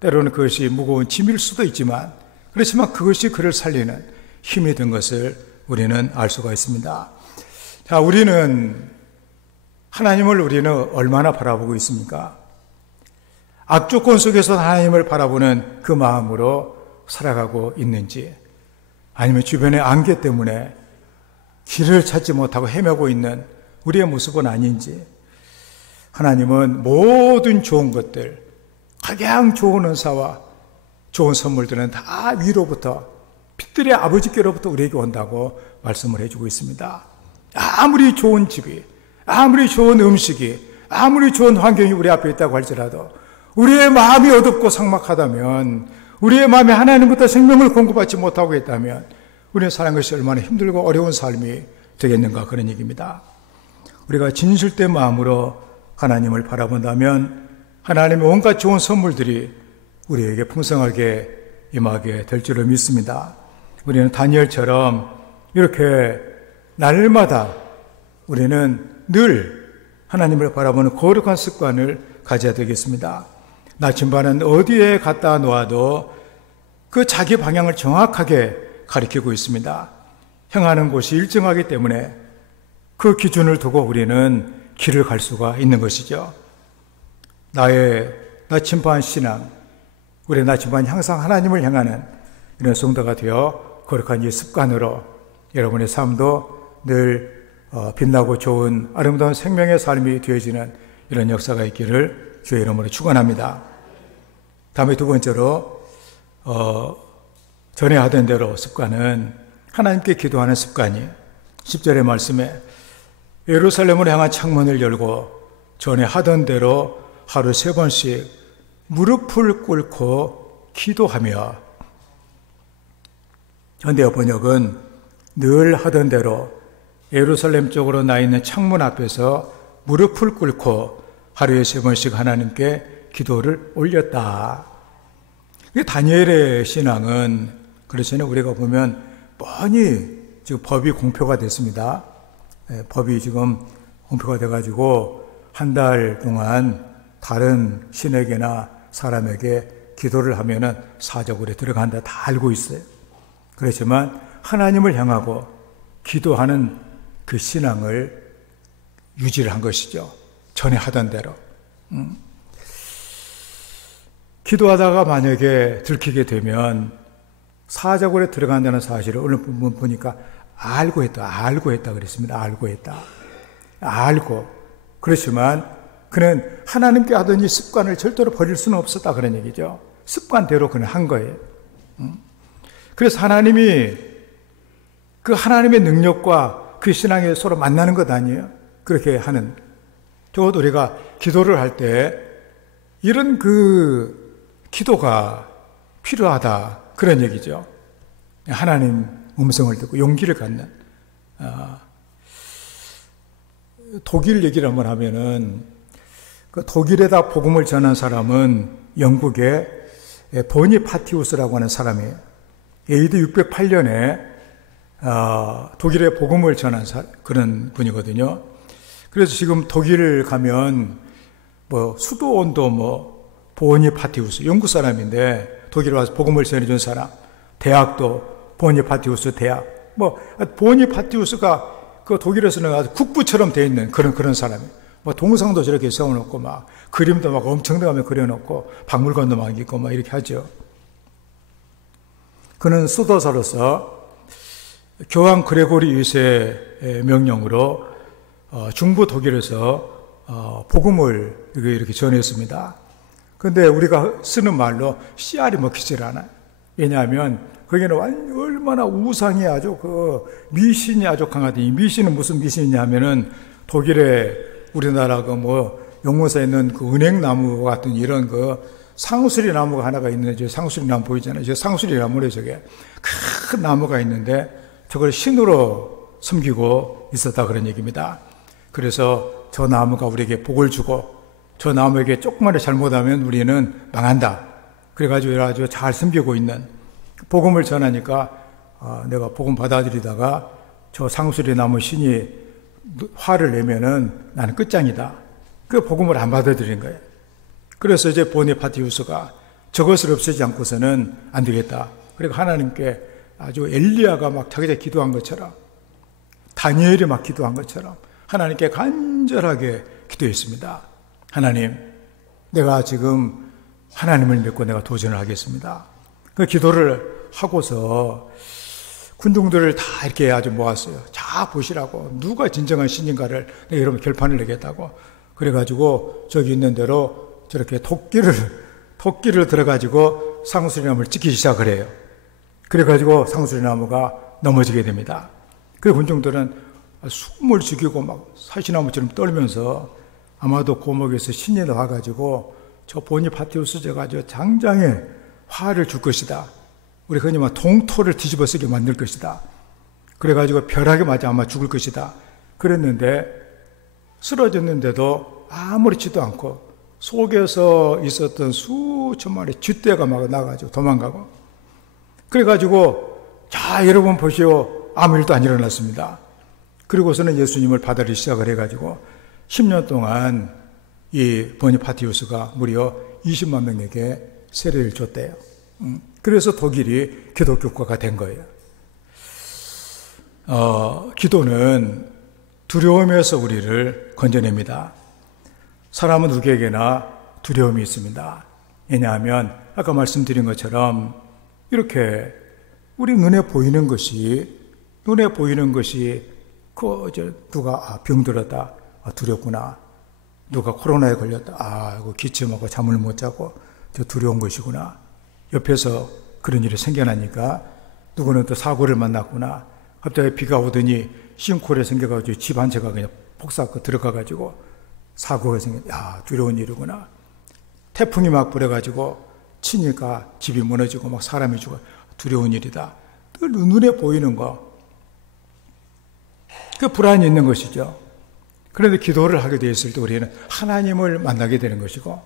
때로는 그것이 무거운 짐일 수도 있지만, 그렇지만 그것이 그를 살리는 힘이 된 것을 우리는 알 수가 있습니다. 자, 우리는 얼마나 바라보고 있습니까? 악조건 속에서 하나님을 바라보는 그 마음으로 살아가고 있는지, 아니면 주변의 안개 때문에 길을 찾지 못하고 헤매고 있는 우리의 모습은 아닌지. 하나님은 모든 좋은 것들, 가장 좋은 은사와 좋은 선물들은 다 위로부터, 빛들의 아버지께로부터 우리에게 온다고 말씀을 해주고 있습니다. 아무리 좋은 집이, 아무리 좋은 음식이, 아무리 좋은 환경이 우리 앞에 있다고 할지라도 우리의 마음이 어둡고 삭막하다면, 우리의 마음에 하나님부터 생명을 공급받지 못하고 있다면 우리는 사는 것이 얼마나 힘들고 어려운 삶이 되겠는가 그런 얘기입니다. 우리가 진실된 마음으로 하나님을 바라본다면 하나님의 온갖 좋은 선물들이 우리에게 풍성하게 임하게 될 줄을 믿습니다. 우리는 다니엘처럼 이렇게 날마다 우리는 늘 하나님을 바라보는 거룩한 습관을 가져야 되겠습니다. 나침반은 어디에 갖다 놓아도 그 자기 방향을 정확하게 가리키고 있습니다. 향하는 곳이 일정하기 때문에 그 기준을 두고 우리는 길을 갈 수가 있는 것이죠. 나의 나침반 신앙, 우리의 나침반이 항상 하나님을 향하는 이런 성도가 되어 거룩한 이 습관으로 여러분의 삶도 늘 빛나고 좋은 아름다운 생명의 삶이 되어지는 이런 역사가 있기를 주의 이름으로 축원합니다. 다음에 두 번째로 전에 하던 대로 습관은 하나님께 기도하는 습관이 10절의 말씀에 예루살렘을 향한 창문을 열고 전에 하던 대로 하루 3번씩 무릎을 꿇고 기도하며, 현대어 번역은 늘 하던 대로 예루살렘 쪽으로 나 있는 창문 앞에서 무릎을 꿇고 하루에 3번씩 하나님께 기도를 올렸다. 다니엘의 신앙은 그렇잖아요. 우리가 보면 뻔히 지금 법이 공표가 됐습니다. 법이 지금 공표가 돼가지고 한 달 동안 다른 신에게나 사람에게 기도를 하면은 사적으로 들어간다 다 알고 있어요. 그렇지만 하나님을 향하고 기도하는 그 신앙을 유지를 한 것이죠. 전에 하던 대로. 기도하다가 만약에 들키게 되면 사적으로 들어간다는 사실을 오늘 보니까 알고 했다 그랬습니다. 알고. 그렇지만 그는 하나님께 하던 이 습관을 절대로 버릴 수는 없었다 그런 얘기죠. 습관대로 그는 한 거예요. 그래서 하나님이 그 하나님의 능력과 그 신앙에 서로 만나는 것 아니에요? 그렇게 하는. 적어도 우리가 기도를 할 때 이런 그 기도가 필요하다 그런 얘기죠. 하나님 음성을 듣고 용기를 갖는. 독일 얘기를 한번 하면은 그 독일에다 복음을 전한 사람은 영국의 보니파티우스라고 하는 사람이에요. AD 608년에 독일에 복음을 전한 그런 분이거든요. 그래서 지금 독일을 가면 수도원도 보니파티우스 영국 사람인데 독일에 와서 복음을 전해준 사람, 대학도 보니파티우스 대학, 보니파티우스가 그 독일에서는 아주 국부처럼 되어 있는 그런 사람이에요. 동상도 저렇게 세워놓고 그림도 엄청나게 그려놓고 박물관도 있고 이렇게 하죠. 그는 수도사로서 교황 그레고리 2세의 명령으로 중부 독일에서 복음을 이렇게 전했습니다. 그런데 우리가 쓰는 말로 씨알이 먹히질 않아요. 왜냐하면 거기는 얼마나 우상이 아주 미신이 아주 강하다. 이 미신은 무슨 미신이냐 하면은 독일에 우리나라 용문사에 있는 은행나무 같은 이런 상수리 나무가 하나가 있는데, 상수리 나무 보이잖아요. 저 상수리 나무래, 저게. 큰 나무가 있는데, 저걸 신으로 섬기고 있었다 그런 얘기입니다. 그래서 저 나무가 우리에게 복을 주고, 저 나무에게 조금만 잘못하면 우리는 망한다. 그래가지고 아주 잘 섬기고 있는 복음을 전하니까, 내가 복음 받아들이다가 저 상수리 나무 신이 화를 내면은 나는 끝장이다. 그 복음을 안 받아들인 거예요. 그래서 이제 보니파티우스가 저것을 없애지 않고서는 안 되겠다. 그리고 하나님께 아주 엘리야가 막 자기가 기도한 것처럼, 다니엘이 막 기도한 것처럼 하나님께 간절하게 기도했습니다. 하나님, 내가 지금 하나님을 믿고 내가 도전을 하겠습니다. 그 기도를 하고서 군중들을 다 이렇게 아주 모았어요. 자, 보시라고. 누가 진정한 신인가를 내가 여러분 결판을 내겠다고. 그래가지고 저기 있는 대로 저렇게 토끼를 들어가지고 상수리나무를 찍기 시작을 해요. 그래가지고 상수리나무가 넘어지게 됩니다. 그 군중들은 숨을 죽이고 막 사시나무처럼 떨면서 아마도 고목에서 신이 나와가지고 저 보니파티우스제가 저 장장에 화를 줄 것이다. 우리 흔히 막 동토를 뒤집어 쓰게 만들 것이다. 그래가지고 벼락에 맞아 아마 죽을 것이다. 그랬는데 쓰러졌는데도 아무렇지도 않고 속에서 있었던 수천 마리 쥐떼가 막 나가지고 도망가고, 그래가지고 자 여러분 보시오, 아무 일도 안 일어났습니다. 그리고서는 예수님을 받아들이기 시작을 해가지고 10년 동안 이 보니파티우스가 무려 20만 명에게 세례를 줬대요. 그래서 독일이 기독교 국가가 된 거예요. 기도는 두려움에서 우리를 건져냅니다. 사람은 누구에게나 두려움이 있습니다. 왜냐하면 아까 말씀드린 것처럼 이렇게 우리 눈에 보이는 것이 누가 병들었다, 두렵구나. 누가 코로나에 걸렸다, 이거 기침하고 잠을 못 자고 저 두려운 것이구나. 옆에서 그런 일이 생겨나니까 누구는 또 사고를 만났구나. 갑자기 비가 오더니 싱크홀에 생겨가지고 집 한 채가 그냥 폭삭 들어가가지고 사고가 두려운 일이구나. 태풍이 막 불어가지고 치니까 집이 무너지고 막 사람이 죽어. 두려운 일이다. 늘 눈에 보이는 거. 그 불안이 있는 것이죠. 그런데 기도를 하게 되었을 때 우리는 하나님을 만나게 되는 것이고,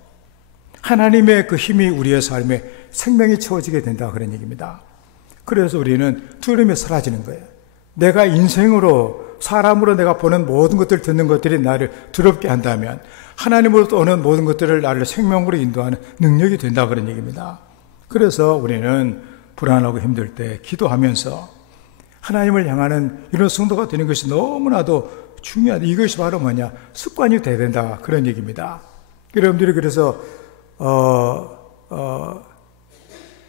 하나님의 그 힘이 우리의 삶에 생명이 채워지게 된다 그런 얘기입니다. 그래서 우리는 두려움이 사라지는 거예요. 내가 인생으로 사람으로 내가 보는 모든 것들, 듣는 것들이 나를 두렵게 한다면 하나님으로부터 오는 모든 것들을 나를 생명으로 인도하는 능력이 된다 그런 얘기입니다. 그래서 우리는 불안하고 힘들 때 기도하면서 하나님을 향하는 이런 성도가 되는 것이 너무나도 중요하다. 이것이 바로 뭐냐? 습관이 돼야 된다 그런 얘기입니다. 여러분들이 그래서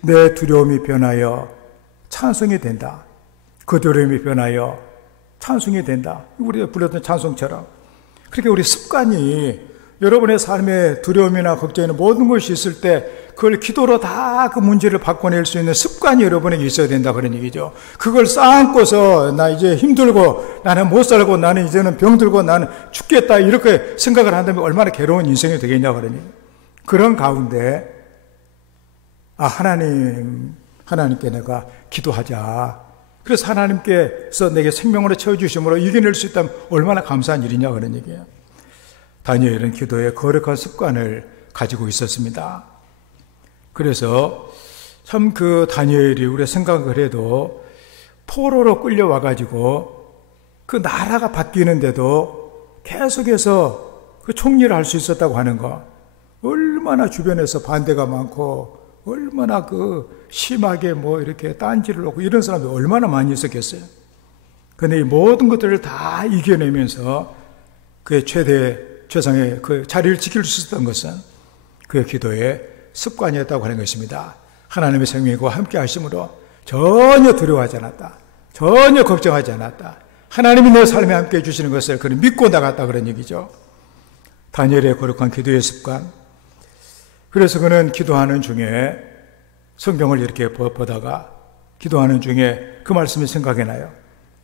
내 두려움이 변하여 찬송이 된다. 그 두려움이 변하여 찬송이 된다. 우리가 불렀던 찬송처럼. 그렇게 우리 습관이 여러분의 삶에 두려움이나 걱정이나 모든 것이 있을 때 그걸 기도로 다 그 문제를 바꿔낼 수 있는 습관이 여러분에게 있어야 된다 그런 얘기죠. 그걸 쌓고서 나 이제 힘들고 나는 못 살고 나는 이제는 병들고 나는 죽겠다 이렇게 생각을 한다면 얼마나 괴로운 인생이 되겠냐 그러니. 그런 가운데 하나님께 내가 기도하자. 그래서 하나님께서 내게 생명으로 채워주심으로 이겨낼 수 있다면 얼마나 감사한 일이냐 그런 얘기예요. 다니엘은 기도에 거룩한 습관을 가지고 있었습니다. 그래서 참 그 다니엘이 우리가 생각을 해도 포로로 끌려와가지고 그 나라가 바뀌는데도 계속해서 그 총리를 할 수 있었다고 하는 거, 얼마나 주변에서 반대가 많고 얼마나 그 심하게 이렇게 딴지를 놓고 이런 사람들이 얼마나 많이 있었겠어요. 그런데 이 모든 것들을 다 이겨내면서 그의 최상의 그 자리를 지킬 수 있었던 것은 그의 기도의 습관이었다고 하는 것입니다. 하나님의 생명과 함께 하심으로 전혀 두려워하지 않았다. 전혀 걱정하지 않았다. 하나님이 내 삶에 함께 해주시는 것을 그는 믿고 나갔다 그런 얘기죠. 다니엘의 거룩한 기도의 습관. 그래서 그는 기도하는 중에 성경을 이렇게 보다가 기도하는 중에 그 말씀이 생각이 나요.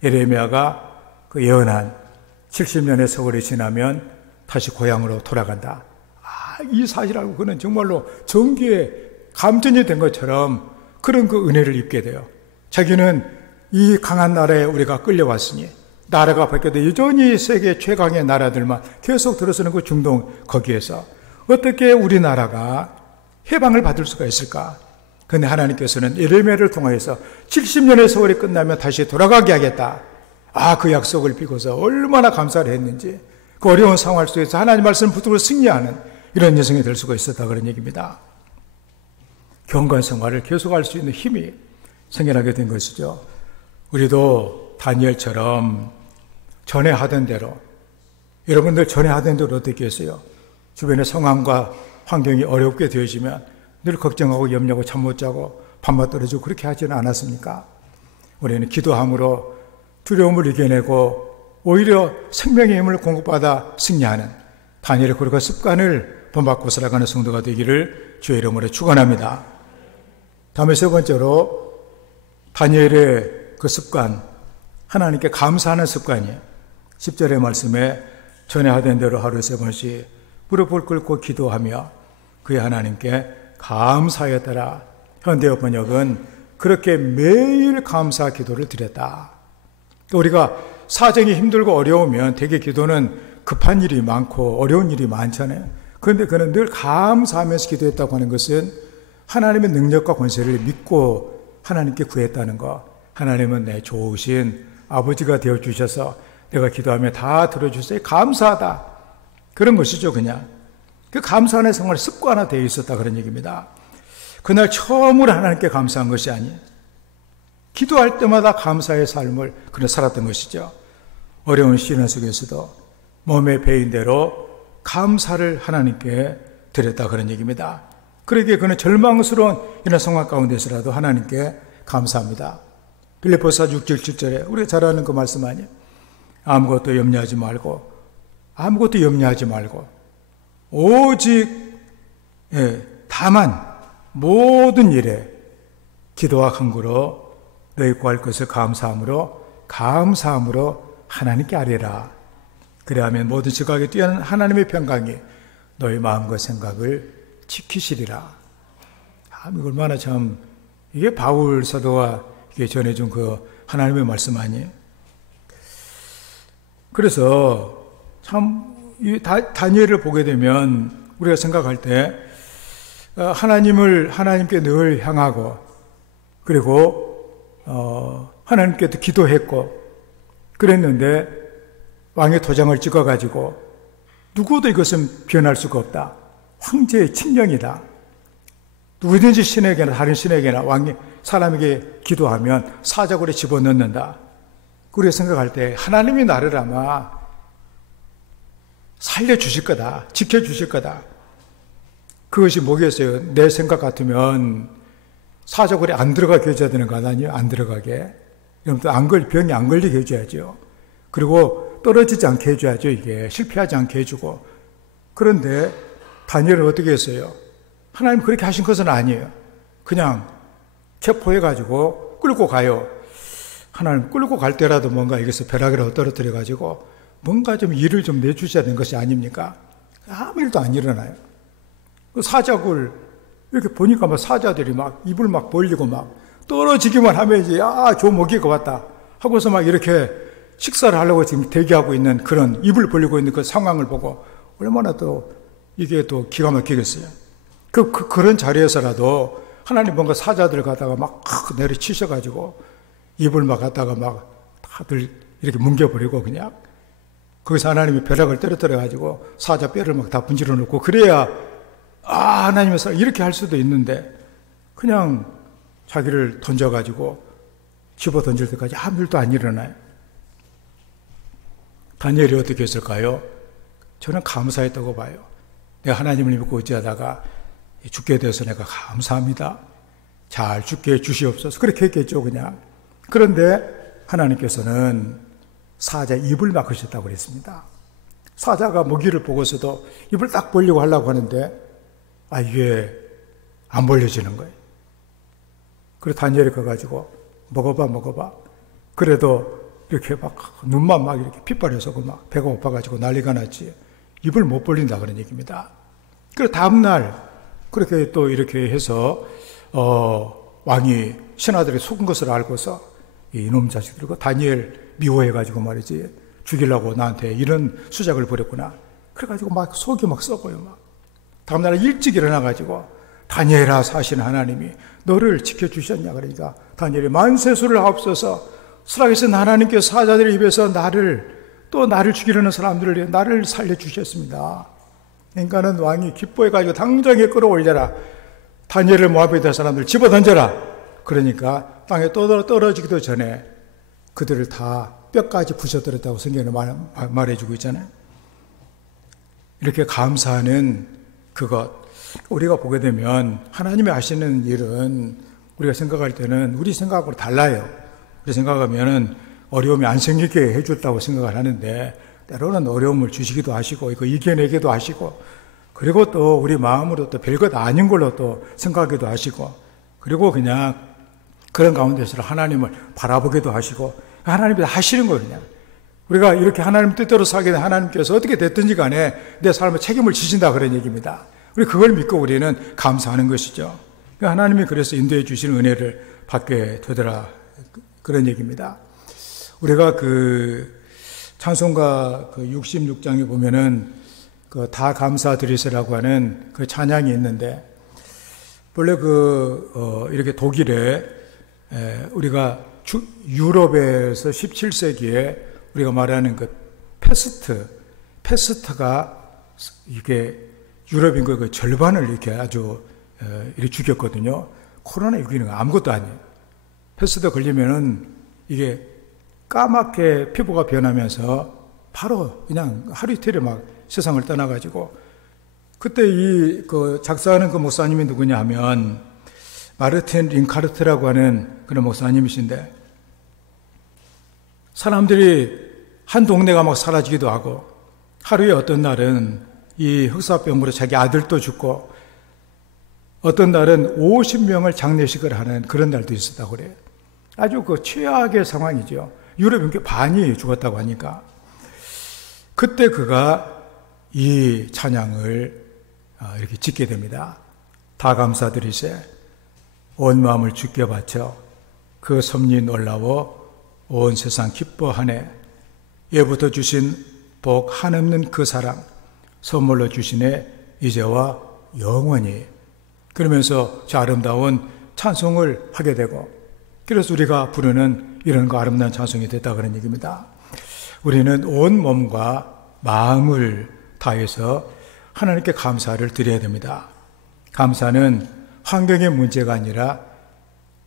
예레미야가 그 예언한 70년의 세월이 지나면 다시 고향으로 돌아간다. 이 사실하고 그는 정말로 전기에 감전이 된 것처럼 그런 그 은혜를 입게 돼요. 자기는 이 강한 나라에 우리가 끌려왔으니 나라가 바뀌어도 여전히 세계 최강의 나라들만 계속 들어서는 그 중동 거기에서 어떻게 우리나라가 해방을 받을 수가 있을까? 그런데 하나님께서는 예레미야를 통해서 70년의 세월이 끝나면 다시 돌아가게 하겠다. 그 약속을 비고서 얼마나 감사를 했는지 그 어려운 상황 속에서 하나님 말씀을 붙들고 승리하는 이런 여성이 될 수가 있었다 그런 얘기입니다. 경건 생활을 계속할 수 있는 힘이 생겨나게 된 것이죠. 우리도 다니엘처럼 전에 하던 대로, 여러분들 전에 하던 대로 어떻게 했어요? 주변의 상황과 환경이 어렵게 되어지면 늘 걱정하고 염려하고 잠 못 자고 밤낮 떨어지고 그렇게 하지는 않았습니까? 우리는 기도함으로 두려움을 이겨내고 오히려 생명의 힘을 공급받아 승리하는 다니엘의 거룩한 습관을 본받고 살아가는 성도가 되기를 주의 이름으로 축원합니다. 다음에 세 번째로 다니엘의 그 습관, 하나님께 감사하는 습관이에요. 10절의 말씀에 전에 하던 대로 하루에 3번씩 무릎을 꿇고 기도하며 그의 하나님께 감사하였더라. 현대어 번역은 그렇게 매일 감사 기도를 드렸다. 우리가 사정이 힘들고 어려우면 되게 기도는 급한 일이 많고 어려운 일이 많잖아요. 그런데 그는 늘 감사하면서 기도했다고 하는 것은 하나님의 능력과 권세를 믿고 하나님께 구했다는 것. 하나님은 내 좋으신 아버지가 되어주셔서 내가 기도하며 다 들어주세요. 감사하다. 그런 것이죠, 그냥. 그 감사하는 생활이 습관화되어 있었다 그런 얘기입니다. 그날 처음으로 하나님께 감사한 것이 아니에요. 기도할 때마다 감사의 삶을 그는 살았던 것이죠. 어려운 시련 속에서도 몸의 배인 대로 감사를 하나님께 드렸다 그런 얘기입니다. 그러기에 그는 절망스러운 이런 상황 가운데서라도 하나님께 감사합니다. 빌립보서 6절 7절에 우리가 잘 아는 그 말씀 아니에요? 아무것도 염려하지 말고 오직 다만 모든 일에 기도와 간구로 너희 구할 것을 감사함으로 하나님께 아뢰라. 그래야면 모든 지각에 뛰어난 하나님의 평강이 너희 마음과 생각을 지키시리라. 이거 얼마나 참 이게 바울 사도가 이게 전해준 그 하나님의 말씀 아니에요? 그래서 참 이 다니엘을 보게 되면 우리가 생각할 때 하나님께 늘 향하고 그리고 하나님께도 기도했고 그랬는데 왕의 도장을 찍어가지고 누구도 이것은 변할 수가 없다. 황제의 친령이다. 누구든지 신에게나 다른 신에게나 왕이 사람에게 기도하면 사자굴에 집어넣는다. 우리가 생각할 때 하나님이 나를 아마 살려주실 거다. 지켜주실 거다. 그것이 뭐겠어요? 내 생각 같으면 사자굴에 안 들어가게 해줘야 되는 거 아니에요? 안 들어가게. 여러분들 병이 안 걸리게 해줘야죠. 그리고 떨어지지 않게 해줘야죠. 이게 실패하지 않게 해주고. 그런데 다니엘은 어떻게 했어요? 하나님 그렇게 하신 것은 아니에요. 그냥 체포해가지고 끌고 가요. 하나님 끌고 갈 때라도 뭔가 여기서 벼락이라도 떨어뜨려가지고 뭔가 좀 일을 좀 내주셔야 되는 것이 아닙니까? 아무 일도 안 일어나요. 그 사자굴 이렇게 보니까 막 사자들이 막 입을 막 벌리고 막 떨어지기만 하면 이제 저 먹이가 왔다 하고서 막 이렇게 식사를 하려고 지금 대기하고 있는 그런 입을 벌리고 있는 그 상황을 보고 얼마나 또 이게 또 기가 막히겠어요. 그런 자리에서라도 하나님 뭔가 사자들 가다가 막 내리치셔가지고 입을 막 갖다가 막 다들 이렇게 뭉개버리고 그냥 거기서 하나님이 벼락을 떨어뜨려가지고 사자 뼈를 막 다 분질러 놓고 그래야 하나님의 이렇게 할 수도 있는데 그냥 자기를 던져가지고 집어 던질 때까지 아무 일도 안 일어나요. 다니엘이 어떻게 했을까요? 저는 감사했다고 봐요. 내가 하나님을 믿고 어찌하다가 죽게 돼서 내가 감사합니다. 잘 죽게 해주시옵소서. 그렇게 했겠죠, 그냥. 그런데 하나님께서는 사자의 입을 막으셨다고 그랬습니다. 사자가 먹이를 보고서도 입을 딱 벌리고 하려고 하는데 이게 안 벌려지는 거예요. 그래서 다니엘이 가가지고 먹어봐. 그래도 이렇게 막 눈만 막 이렇게 핏발려서 막 배가 고파가지고 난리가 났지. 입을 못 벌린다 그런 얘기입니다. 그래서 다음날 그렇게 또 이렇게 해서 왕이 신하들이 속은 것을 알고서 이놈 자식들과 다니엘 미워해가지고 말이지 죽이려고 나한테 이런 수작을 벌였구나. 그래가지고 막 속이 막 썩어요. 막 다음날 일찍 일어나가지고 다니엘아 사신 하나님이 너를 지켜주셨냐. 그러니까 다니엘이 만세수를 하옵소서. 살아계신 하나님께서 사자들의 입에서 나를 죽이려는 사람들을 나를 살려주셨습니다. 그러니까는 왕이 기뻐해가지고 당장에 끌어올려라. 다니엘을 모압에 사람들 집어던져라. 그러니까 땅에 떨어지기도 전에 그들을 다 뼈까지 부셔뜨렸다고 성경에 말해주고 있잖아요. 이렇게 감사하는 그것, 우리가 보게 되면 하나님이 하시는 일은 우리가 생각할 때는 우리 생각하고 달라요. 우리 생각하면은 어려움이 안 생기게 해줬다고 생각을 하는데 때로는 어려움을 주시기도 하시고 이거 이겨내기도 하시고 그리고 또 우리 마음으로 또 별것 아닌 걸로 또 생각하기도 하시고 그리고 그냥 그런 가운데서 하나님을 바라보기도 하시고 하나님이 하시는 거예요. 그냥 우리가 이렇게 하나님 뜻대로 살게 된 하나님께서 어떻게 됐든지 간에 내 삶에 책임을 지신다 그런 얘기입니다. 우리 그걸 믿고 우리는 감사하는 것이죠. 하나님이 그래서 인도해 주시는 은혜를 받게 되더라 그런 얘기입니다. 우리가 그 찬송가 그 66장에 보면은 그 다 감사드리세라고 하는 그 찬양이 있는데 원래 이렇게 독일에 우리가 유럽에서 17세기에 우리가 말하는 그 페스트가 이게 유럽 인구의 그 절반을 이렇게 아주 이렇게 죽였거든요. 코로나19는 아무것도 아니에요. 페스트 걸리면은 이게 까맣게 피부가 변하면서 바로 그냥 하루 이틀에 막 세상을 떠나가지고 그때 그 작사하는 그 목사님이 누구냐 하면 마르틴 링카르트라고 하는 그런 목사님이신데 사람들이 한 동네가 막 사라지기도 하고 하루에 어떤 날은 이 흑사병으로 자기 아들도 죽고 어떤 날은 50명을 장례식을 하는 그런 날도 있었다고 그래요. 아주 그 최악의 상황이죠. 유럽 인구 반이 죽었다고 하니까 그때 그가 이 찬양을 이렇게 짓게 됩니다. 다 감사드리세 온 마음을 주께 바쳐 그 섭리 놀라워 온 세상 기뻐하네 예부터 주신 복 한없는 그 사랑 선물로 주시네 이제와 영원히 그러면서 저 아름다운 찬송을 하게 되고 그래서 우리가 부르는 이런 거 아름다운 찬송이 됐다 그런 얘기입니다. 우리는 온 몸과 마음을 다해서 하나님께 감사를 드려야 됩니다. 감사는 환경의 문제가 아니라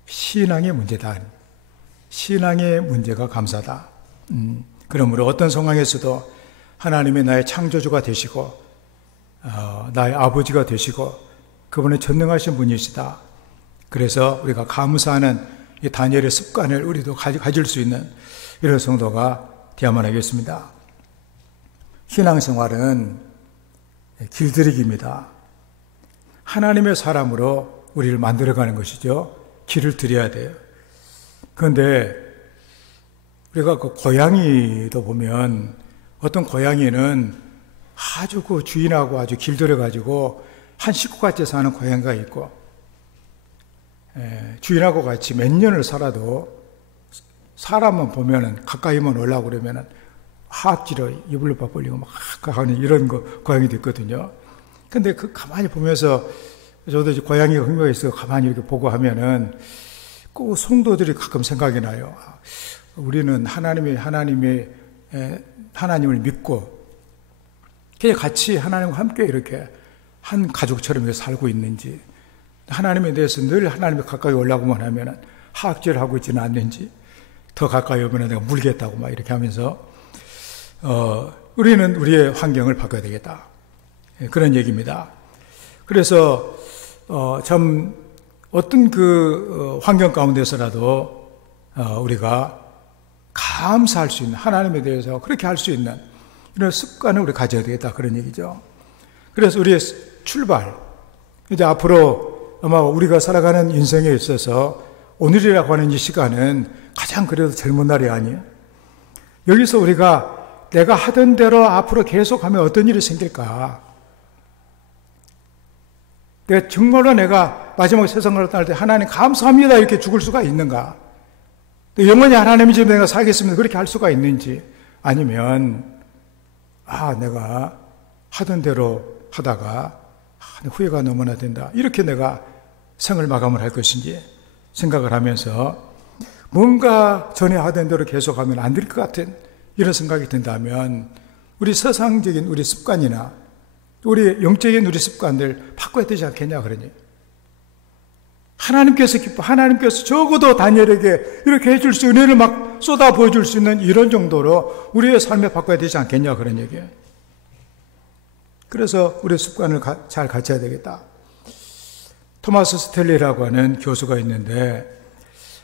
신앙의 문제다. 신앙의 문제가 감사다. 그러므로 어떤 상황에서도 하나님이 나의 창조주가 되시고 나의 아버지가 되시고 그분의 전능하신 분이시다. 그래서 우리가 감사하는 이 다니엘의 습관을 우리도 가질 수 있는 이런 성도가 되어야만 하겠습니다. 신앙생활은 길들이기입니다. 하나님의 사람으로 우리를 만들어가는 것이죠. 길을 들여야 돼요. 그런데 우리가 그 고양이도 보면 어떤 고양이는 아주 그 주인하고 아주 길들여가지고 한 식구같이 사는 고양이가 있고 주인하고 같이 몇 년을 살아도 사람만 보면은 가까이만 오려고 그러면은 하악지로 이불로 벌리고 막 하는 이런 고양이도 있거든요. 근데 그 가만히 보면서 저도 이제 고양이가 흥미가 있어 가만히 이렇게 보고 하면은 꼭 성도들이 가끔 생각이 나요. 우리는 하나님을 믿고 그냥 같이 하나님과 함께 이렇게 한 가족처럼 이렇게 살고 있는지 하나님에 대해서 늘 하나님이 가까이 오려고만 하면은 하악질하고 있지는 않는지 더 가까이 오면 내가 물겠다고 막 이렇게 하면서 우리는 우리의 환경을 바꿔야 되겠다. 그런 얘기입니다. 그래서 참 어떤 그 환경 가운데서라도 우리가 감사할 수 있는, 하나님에 대해서 그렇게 할 수 있는 이런 습관을 우리 가져야 되겠다, 그런 얘기죠. 그래서 우리의 출발, 이제 앞으로 아마 우리가 살아가는 인생에 있어서 오늘이라고 하는 이 시간은 가장 그래도 젊은 날이 아니에요. 여기서 우리가 내가 하던 대로 앞으로 계속하면 어떤 일이 생길까? 내가 정말로 내가 마지막 세상을 떠날 때 하나님 감사합니다 이렇게 죽을 수가 있는가? 영원히 하나님 집에 내가 살겠습니다 그렇게 할 수가 있는지, 아니면 내가 하던 대로 하다가 후회가 너무나 된다 이렇게 내가 생을 마감을 할 것인지 생각을 하면서 뭔가 전에 하던 대로 계속하면 안 될 것 같은 이런 생각이 든다면 우리 세상적인 우리 습관이나 우리 영적인 우리 습관들 바꿔야 되지 않겠냐 그러니, 하나님께서 하나님께서 적어도 다니엘에게 이렇게 해줄 수, 은혜를 막 쏟아 부어줄 수 있는 이런 정도로 우리의 삶에 바꿔야 되지 않겠냐 그런 얘기예요. 그래서 우리의 습관을 잘 갖춰야 되겠다. 토마스 스텔리라고 하는 교수가 있는데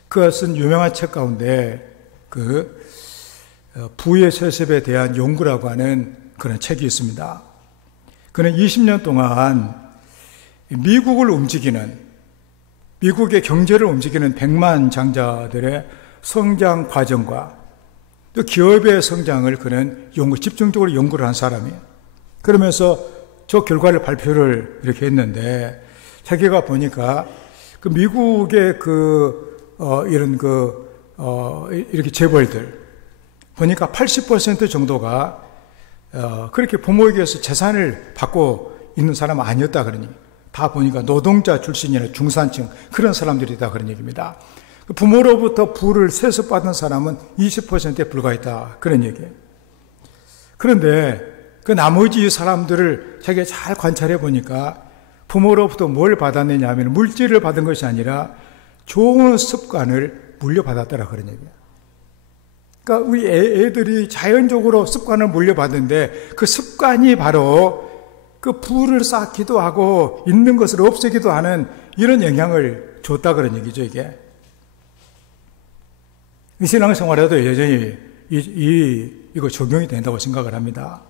그가 쓴 유명한 책 가운데 부의 세습에 대한 연구라고 하는 그런 책이 있습니다. 그는 20년 동안 미국을 움직이는, 미국의 경제를 움직이는 100만 장자들의 성장 과정과 또 기업의 성장을 그는 집중적으로 연구를 한 사람이에요. 그러면서 저 결과를 발표를 이렇게 했는데, 자기가 보니까 미국의 이렇게 재벌들 보니까 80% 정도가 그렇게 부모에게서 재산을 받고 있는 사람은 아니었다 그런 얘기. 다 보니까 노동자 출신이나 중산층 그런 사람들이다 그런 얘기입니다. 부모로부터 부를 세습받은 사람은 20%에 불과했다 그런 얘기예요. 그런데 그 나머지 사람들을 자기가 잘 관찰해 보니까 부모로부터 뭘 받았느냐 하면 물질을 받은 것이 아니라 좋은 습관을 물려받았더라 그런 얘기예요. 그러니까 우리 애들이 자연적으로 습관을 물려받는데 그 습관이 바로 그 부를 쌓기도 하고 있는 것을 없애기도 하는 이런 영향을 줬다 그런 얘기죠. 이게 이 신앙생활에도 여전히 이거 적용이 된다고 생각을 합니다.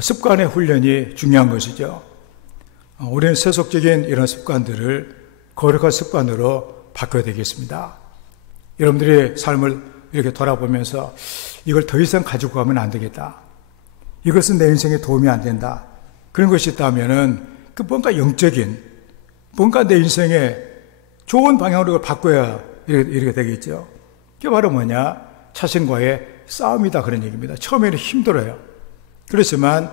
습관의 훈련이 중요한 것이죠. 우리는 세속적인 이런 습관들을 거룩한 습관으로 바꿔야 되겠습니다. 여러분들의 삶을 이렇게 돌아보면서 이걸 더 이상 가지고 가면 안 되겠다, 이것은 내 인생에 도움이 안 된다, 그런 것이 있다면은 뭔가 영적인, 뭔가 내 인생에 좋은 방향으로 바꿔야 이렇게 되겠죠. 그게 바로 뭐냐? 자신과의 싸움이다 그런 얘기입니다. 처음에는 힘들어요. 그렇지만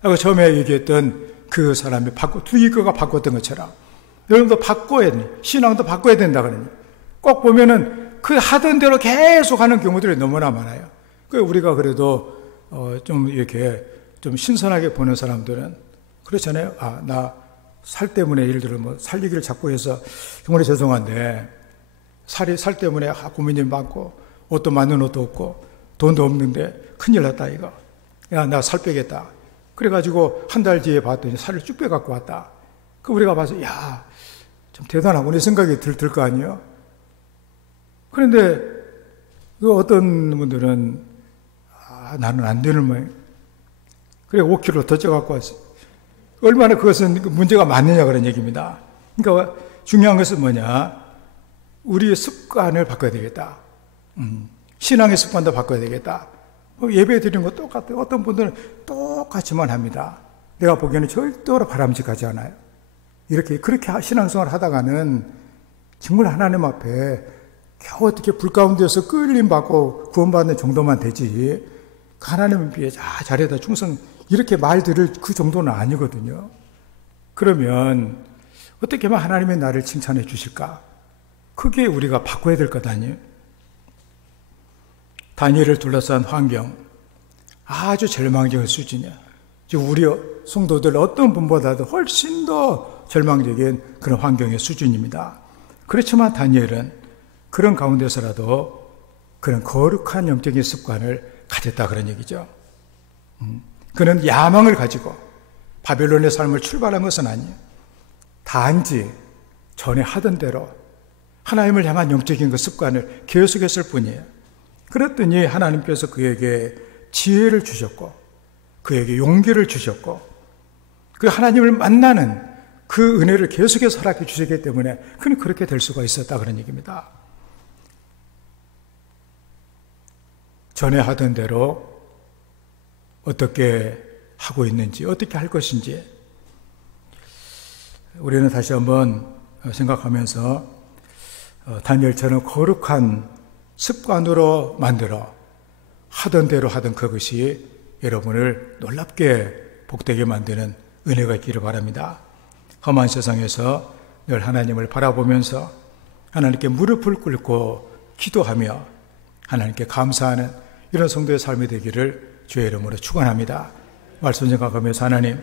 아까 처음에 얘기했던 그 사람이 두이거가 바꿨던 것처럼 여러분도 바꿔야 돼. 신앙도 바꿔야 된다 그러니 꼭 보면은 그 하던 대로 계속 하는 경우들이 너무나 많아요. 그 우리가 그래도 좀 이렇게 좀 신선하게 보는 사람들은 그렇잖아요. 나 살 때문에 예를 들어 살리기를 자꾸 해서 정말 죄송한데 살 때문에 고민이 많고 옷도 맞는 옷도 없고 돈도 없는데 큰일 났다 이거. 야, 나 살 빼겠다. 그래가지고 한 달 뒤에 봤더니 살을 쭉 빼갖고 왔다. 그 우리가 봐서 야, 좀 대단하고 이 생각이 들 거 아니에요? 그런데 어떤 분들은 나는 안 되는 모양. 그래 5kg 더 쪄갖고 왔어. 얼마나 그것은 문제가 많느냐 그런 얘기입니다. 그러니까 중요한 것은 뭐냐? 우리의 습관을 바꿔야 되겠다. 신앙의 습관도 바꿔야 되겠다. 예배 드리는 거 똑같아요. 어떤 분들은 똑같이만 합니다. 내가 보기에는 절대로 바람직하지 않아요. 그렇게 신앙생활을 하다가는 정말 하나님 앞에 겨우 어떻게 불 가운데서 끌림받고 구원받는 정도만 되지, 하나님 앞에 잘해다 충성 이렇게 말 들을 그 정도는 아니거든요. 그러면 어떻게 하면 하나님의 나를 칭찬해 주실까? 그게 우리가 바꿔야 될 것 아니에요? 다니엘을 둘러싼 환경 아주 절망적인 수준이야. 우리 성도들 어떤 분보다도 훨씬 더 절망적인 그런 환경의 수준입니다. 그렇지만 다니엘은 그런 가운데서라도 그런 거룩한 영적인 습관을 가졌다 그런 얘기죠. 그는 야망을 가지고 바벨론의 삶을 출발한 것은 아니에요. 단지 전에 하던 대로 하나님을 향한 영적인 그 습관을 계속했을 뿐이에요. 그랬더니 하나님께서 그에게 지혜를 주셨고 그에게 용기를 주셨고 그 하나님을 만나는 그 은혜를 계속해서 허락해 주시기 때문에 그는 그렇게 될 수가 있었다 그런 얘기입니다. 전에 하던 대로 어떻게 하고 있는지, 어떻게 할 것인지 우리는 다시 한번 생각하면서 다니엘처럼 거룩한 습관으로 만들어 하던 대로 하던 그것이 여러분을 놀랍게 복되게 만드는 은혜가 있기를 바랍니다. 험한 세상에서 늘 하나님을 바라보면서 하나님께 무릎을 꿇고 기도하며 하나님께 감사하는 이런 성도의 삶이 되기를 주의 이름으로 축원합니다. 말씀 생각하면서 하나님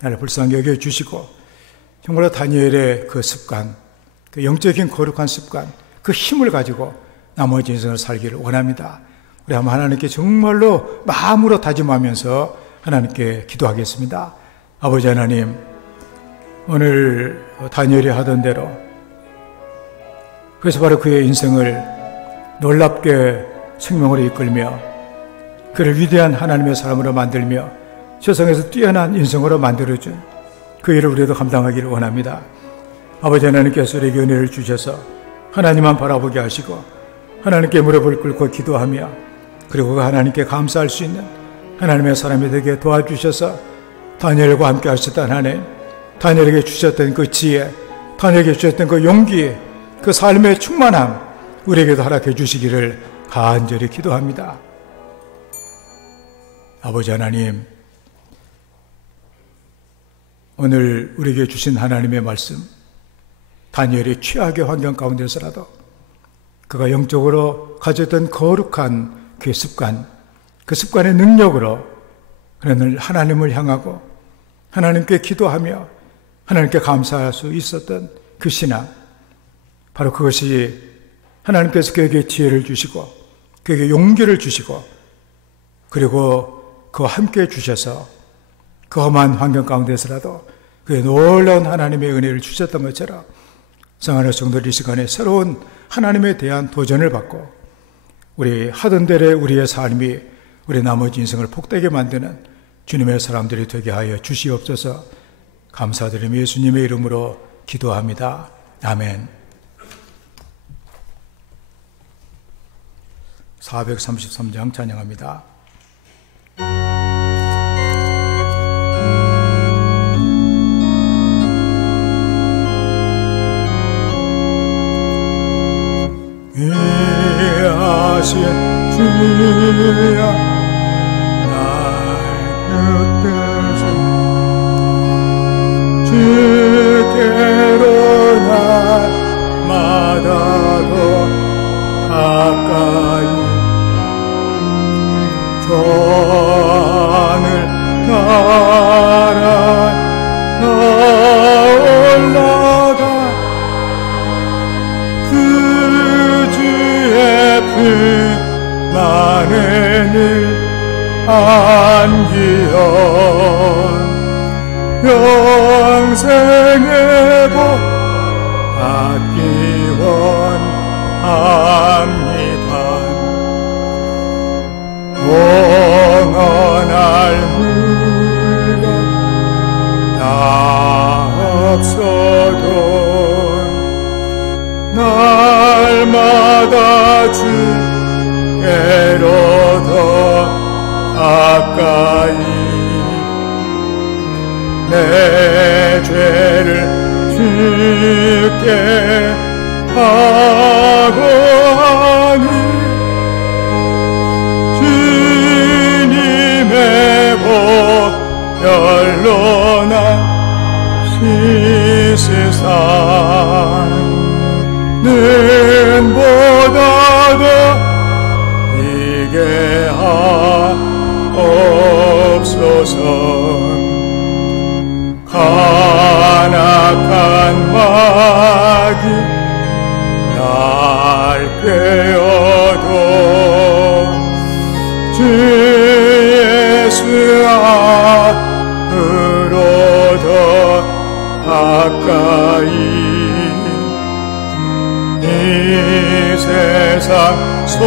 나를 불쌍히 여겨주시고 정말로 다니엘의 그 습관, 그 영적인 거룩한 습관, 그 힘을 가지고 나머지 인생을 살기를 원합니다. 우리 한번 하나님께 정말로 마음으로 다짐하면서 하나님께 기도하겠습니다. 아버지 하나님, 오늘 다니엘이 하던 대로 그래서 바로 그의 인생을 놀랍게 생명으로 이끌며 그를 위대한 하나님의 사람으로 만들며 세상에서 뛰어난 인생으로 만들어준 그 일을 우리도 감당하기를 원합니다. 아버지 하나님께서 우리에게 은혜를 주셔서 하나님만 바라보게 하시고 하나님께 무릎을 꿇고 기도하며 그리고 하나님께 감사할 수 있는 하나님의 사람이 되게 도와주셔서 다니엘과 함께 하셨던 하나님, 다니엘에게 주셨던 그 지혜, 다니엘에게 주셨던 그 용기, 그 삶의 충만함 우리에게도 허락해 주시기를 간절히 기도합니다. 아버지 하나님, 오늘 우리에게 주신 하나님의 말씀, 다니엘이 최악의 환경 가운데서라도 그가 영적으로 가졌던 거룩한 그 습관, 그 습관의 능력으로 그는 하나님을 향하고 하나님께 기도하며 하나님께 감사할 수 있었던 그 신앙, 바로 그것이 하나님께서 그에게 지혜를 주시고 그에게 용기를 주시고 그리고 그와 함께 주셔서 그 험한 환경 가운데서라도 그의 놀라운 하나님의 은혜를 주셨던 것처럼 성안의 성도들 이 시간에 새로운 하나님에 대한 도전을 받고 우리 하던 대로 우리의 삶이 우리 나머지 인생을 복되게 만드는 주님의 사람들이 되게 하여 주시옵소서. 감사드리며 예수님의 이름으로 기도합니다. 아멘. 433장 찬양합니다. 위하신 주여 날 붙드소 주께로 날마다도 가까이 하늘 나라 나올라가 그 주의 나는 안기원 영생의 복 받기 원합니다. 영원할 물건 다 없어도 날마다 주께로 더 가까이 내 죄를 주께 하고하니 주님의 보혈로 나 씻으사 눈보다도 이게 하옵소서. 간악한 마귀 날 꿰어도 주 예수 앞으로 더 가까이 이 세상 속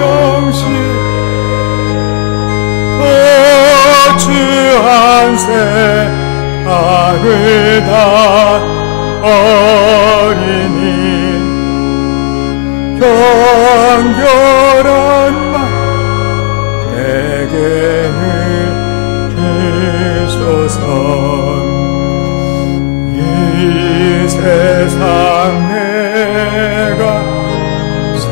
영시 거추한 새악을 다 어린이 경결한 말 내게는 주소서. 이 세상 내가 살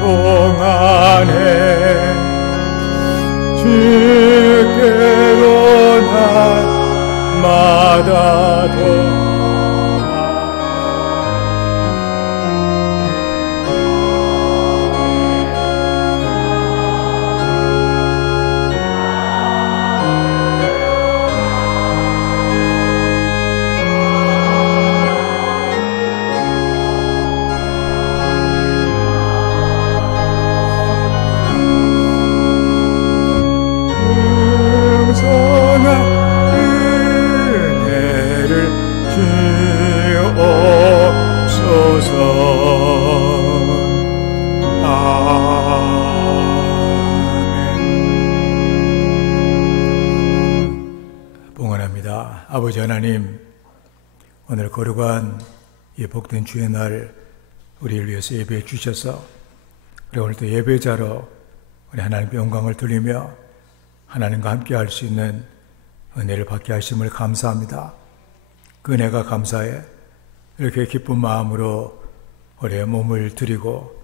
동안에 주께로 날마다 더 아버지 하나님, 오늘 거룩한 이 복된 주의 날 우리를 위해서 예배해 주셔서 우리 오늘도 예배자로 우리 하나님께 영광을 돌리며 하나님과 함께 할 수 있는 은혜를 받게 하심을 감사합니다. 그 은혜가 감사해 이렇게 기쁜 마음으로 우리의 몸을 드리고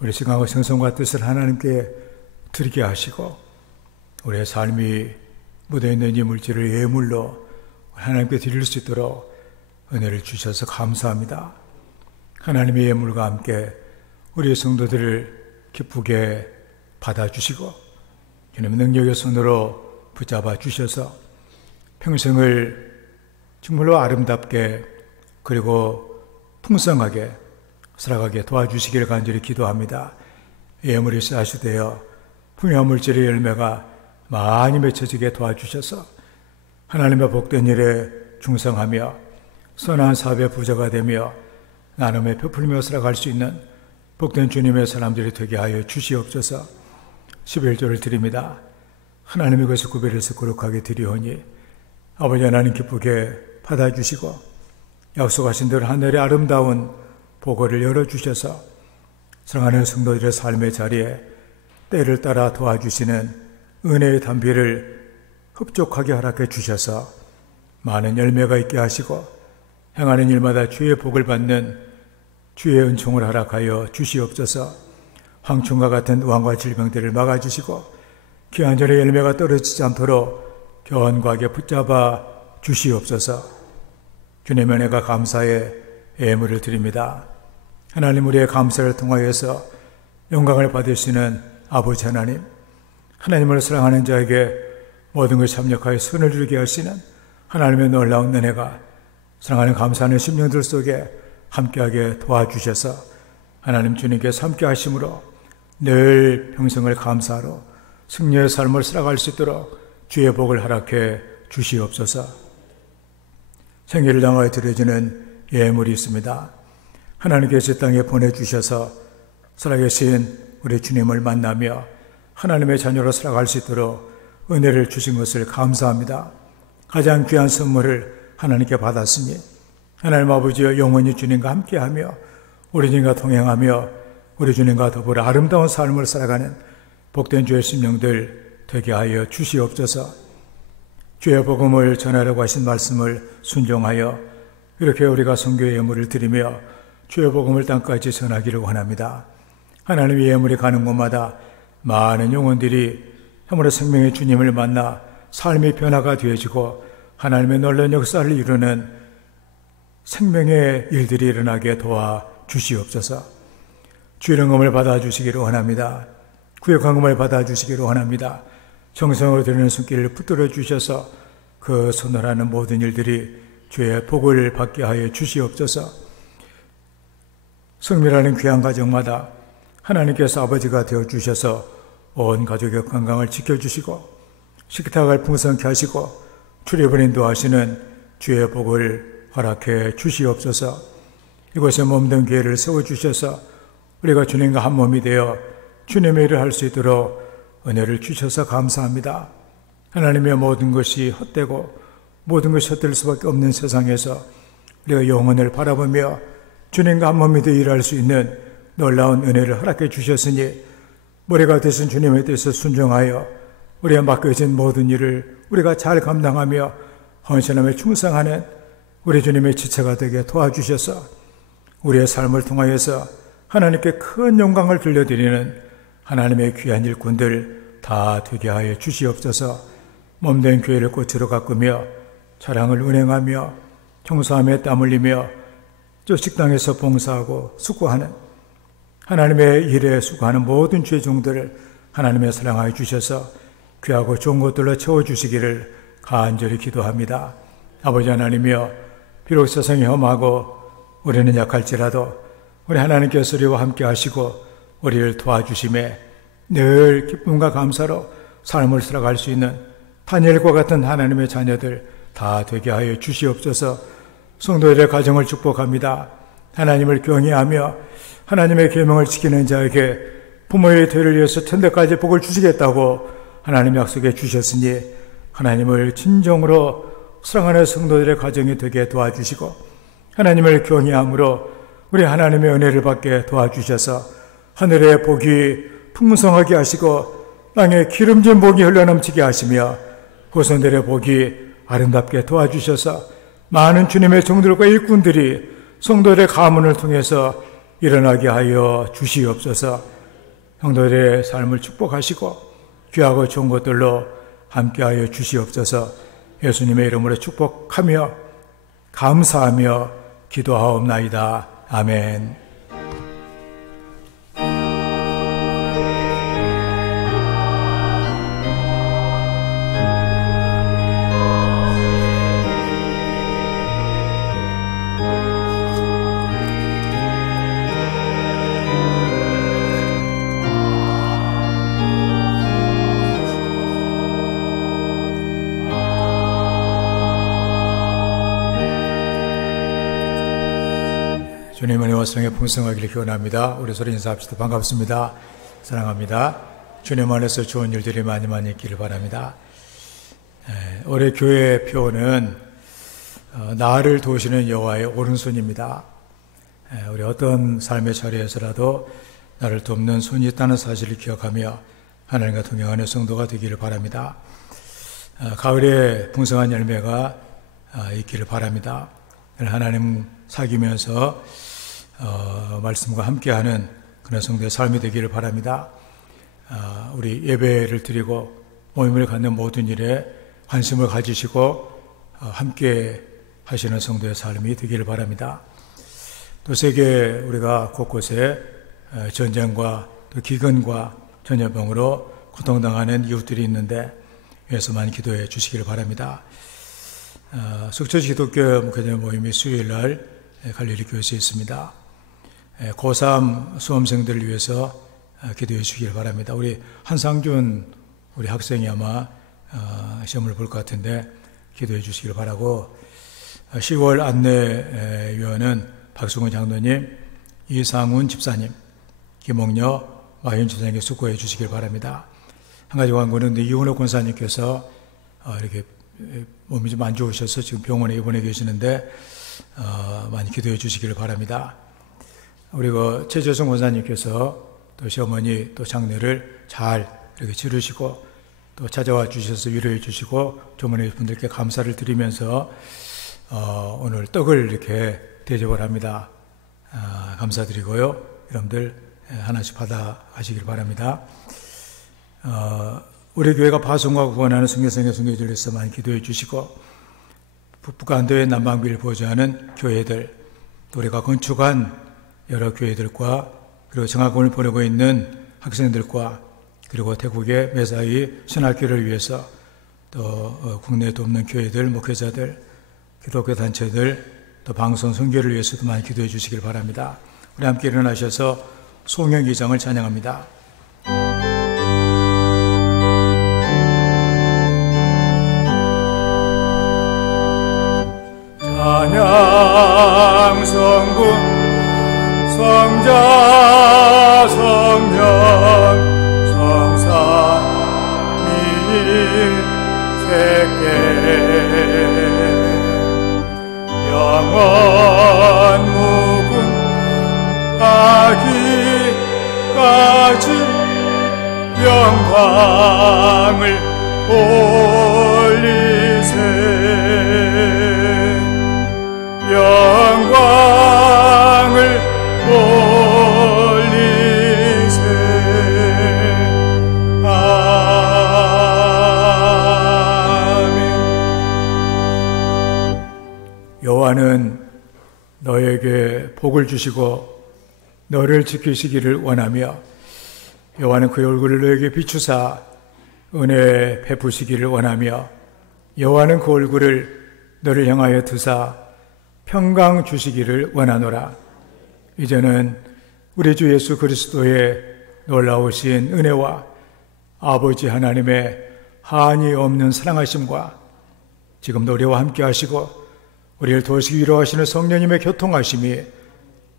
우리 생각과 생성과 뜻을 하나님께 드리게 하시고 우리의 삶이 묻어있는 이 물질을 예물로 하나님께 드릴 수 있도록 은혜를 주셔서 감사합니다. 하나님의 예물과 함께 우리의 성도들을 기쁘게 받아주시고 주님의 능력의 손으로 붙잡아 주셔서 평생을 정말로 아름답게 그리고 풍성하게 살아가게 도와주시기를 간절히 기도합니다. 예물이 쌀이 되어 풍요한 물질의 열매가 많이 맺혀지게 도와주셔서 하나님의 복된 일에 충성하며 선한 사업의 부자가 되며 나눔에 베풀며 살아갈 수 있는 복된 주님의 사람들이 되게 하여 주시옵소서. 11조를 드립니다. 하나님의 것을 구별해서 거룩하게 드리오니 아버지 하나님 기쁘게 받아주시고 약속하신 대로 하늘의 아름다운 보고를 열어주셔서 사랑하는 성도들의 삶의 자리에 때를 따라 도와주시는 은혜의 담비를 흡족하게 허락해 주셔서 많은 열매가 있게 하시고 행하는 일마다 주의 복을 받는 주의 은총을 허락하여 주시옵소서. 황충과 같은 우환과 질병들을 막아주시고 귀한 전의 열매가 떨어지지 않도록 견고하게 붙잡아 주시옵소서. 주님의 은혜가 감사의 예물을 드립니다. 하나님, 우리의 감사를 통하여서 영광을 받으시는 아버지 하나님, 하나님을 사랑하는 자에게 모든 것을 협력하여 선을 이루게 하시는 하나님의 놀라운 은혜가 사랑하는 감사하는 심령들 속에 함께하게 도와주셔서 하나님 주님께서 함께 하심으로 늘 평생을 감사로 승리의 삶을 살아갈 수 있도록 주의 복을 허락해 주시옵소서. 생애를 당하여 드려지는 예물이 있습니다. 하나님께서 땅에 보내주셔서 살아계신 우리 주님을 만나며 하나님의 자녀로 살아갈 수 있도록 은혜를 주신 것을 감사합니다. 가장 귀한 선물을 하나님께 받았으니 하나님 아버지여 영원히 주님과 함께하며 우리 주님과 동행하며 우리 주님과 더불어 아름다운 삶을 살아가는 복된 주의 심령들 되게 하여 주시옵소서. 주의 복음을 전하려고 하신 말씀을 순종하여 이렇게 우리가 선교의 예물을 드리며 주의 복음을 땅까지 전하기를 원합니다. 하나님의 예물이 가는 곳마다 많은 영혼들이 참으로 생명의 주님을 만나 삶의 변화가 되어지고 하나님의 놀라운 역사를 이루는 생명의 일들이 일어나게 도와주시옵소서. 주의 영광을 받아주시기를 원합니다. 구의 광금을 받아주시기를 원합니다. 정성으로 드리는 손길을 붙들어 주셔서 그 선언하는 모든 일들이 주의 복을 받게 하여 주시옵소서. 성밀하는 귀한 가정마다 하나님께서 아버지가 되어주셔서 온 가족의 건강을 지켜주시고 식탁을 풍성케 하시고 출입을 인도하시는 주의 복을 허락해 주시옵소서. 이곳에 몸된 교회를 세워주셔서 우리가 주님과 한 몸이 되어 주님의 일을 할 수 있도록 은혜를 주셔서 감사합니다. 하나님의 모든 것이 헛되고 모든 것이 헛될 수밖에 없는 세상에서 우리가 영혼을 바라보며 주님과 한 몸이 되어 일할 수 있는 놀라운 은혜를 허락해 주셨으니 머리가 되신 주님에 대해서 순종하여 우리가 맡겨진 모든 일을 우리가 잘 감당하며 헌신하며 충성하는 우리 주님의 지체가 되게 도와주셔서 우리의 삶을 통하여서 하나님께 큰 영광을 들려드리는 하나님의 귀한 일꾼들 다 되게 하여 주시옵소서. 몸된 교회를 꽃으로 가꾸며 자랑을 운행하며 청소하며 땀 흘리며 저 식당에서 봉사하고 수고하는 하나님의 일에 수고하는 모든 주의 종들을 하나님의 사랑하여 주셔서 귀하고 좋은 것들로 채워주시기를 간절히 기도합니다. 아버지 하나님이여, 비록 세상이 험하고 우리는 약할지라도 우리 하나님께서 우리와 함께 하시고 우리를 도와주심에 늘 기쁨과 감사로 삶을 살아갈 수 있는 다니엘과 같은 하나님의 자녀들 다 되게 하여 주시옵소서. 성도들의 가정을 축복합니다. 하나님을 경외하며 하나님의 계명을 지키는 자에게 부모의 대를 위해서 천대까지 복을 주시겠다고 하나님 약속해 주셨으니 하나님을 진정으로 사랑하는 성도들의 가정이 되게 도와주시고 하나님을 경외함으로 우리 하나님의 은혜를 받게 도와주셔서 하늘의 복이 풍성하게 하시고 땅에 기름진 복이 흘러넘치게 하시며 후손들의 복이 아름답게 도와주셔서 많은 주님의 종들과 일꾼들이 성도들의 가문을 통해서 일어나게 하여 주시옵소서. 성도들의 삶을 축복하시고 귀하고 좋은 것들로 함께하여 주시옵소서. 예수님의 이름으로 축복하며 감사하며 기도하옵나이다. 아멘. 주님의 은혜와 사랑에 풍성하기를 기원합니다. 우리 서로 인사합시다. 반갑습니다. 사랑합니다. 주님 안에서 좋은 일들이 많이 있기를 바랍니다. 올해 교회의 표어는 나를 도우시는 여호와의 오른손입니다. 우리 어떤 삶의 자리에서라도 나를 돕는 손이 있다는 사실을 기억하며 하나님과 동행하는 성도가 되기를 바랍니다. 가을에 풍성한 열매가 있기를 바랍니다. 하나님 사귀면서 말씀과 함께하는 그런 성도의 삶이 되기를 바랍니다. 우리 예배를 드리고 모임을 갖는 모든 일에 관심을 가지시고 함께 하시는 성도의 삶이 되기를 바랍니다. 또 세계 우리가 곳곳에 전쟁과 또 기근과 전염병으로 고통당하는 이웃들이 있는데 위해서만 기도해 주시기를 바랍니다. 속초시 기독교 목회자 모임이 수요일날 갈릴리 교회에 있습니다. 고3 수험생들을 위해서 기도해 주시길 바랍니다. 우리 한상준 우리 학생이 아마 시험을 볼 것 같은데 기도해 주시길 바라고 10월 안내위원은 박수근 장로님, 이상훈 집사님, 김홍여 마현 주장에게 수고해 주시길 바랍니다. 한 가지 광고는 이훈호 권사님께서 이렇게 몸이 좀 안 좋으셔서 지금 병원에 입원해 계시는데 많이 기도해 주시기를 바랍니다. 우리 최재성 권사님께서 또 시어머니 또 장례를 잘 이렇게 치르시고 또 찾아와 주셔서 위로해 주시고 조문회 분들께 감사를 드리면서 오늘 떡을 이렇게 대접을 합니다. 감사드리고요. 여러분들 하나씩 받아 가시길 바랍니다. 우리 교회가 파송과 구원하는 성교성의 성교지를 위해서 많이 기도해 주시고 북한도의 난방비를 보조하는 교회들, 또 우리가 건축한 여러 교회들과 그리고 정학원을 보내고 있는 학생들과 그리고 태국의 메사이 신학교를 위해서 또 국내에 돕는 교회들, 목회자들, 기독교 단체들, 또 방송 선교를 위해서도 많이 기도해 주시길 바랍니다. 우리 함께 일어나셔서 송영 2장을 찬양합니다. 찬양 성군 성자 영원 무궁하기까지 영광을 올리세. 영광을 올리세. 아멘. 여호와는 너에게 복을 주시고 너를 지키시기를 원하며 여호와는 그의 얼굴을 너에게 비추사 은혜 베푸시기를 원하며 여호와는 그 얼굴을 너를 향하여 드사 평강 주시기를 원하노라. 이제는 우리 주 예수 그리스도의 놀라우신 은혜와 아버지 하나님의 한이 없는 사랑하심과 지금도 우리와 함께 하시고 우리를 도우시기 위로하시는 성령님의 교통하심이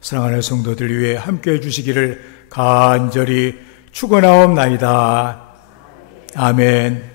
사랑하는 성도들 위해 함께 해주시기를 간절히 축원하옵나이다. 아멘.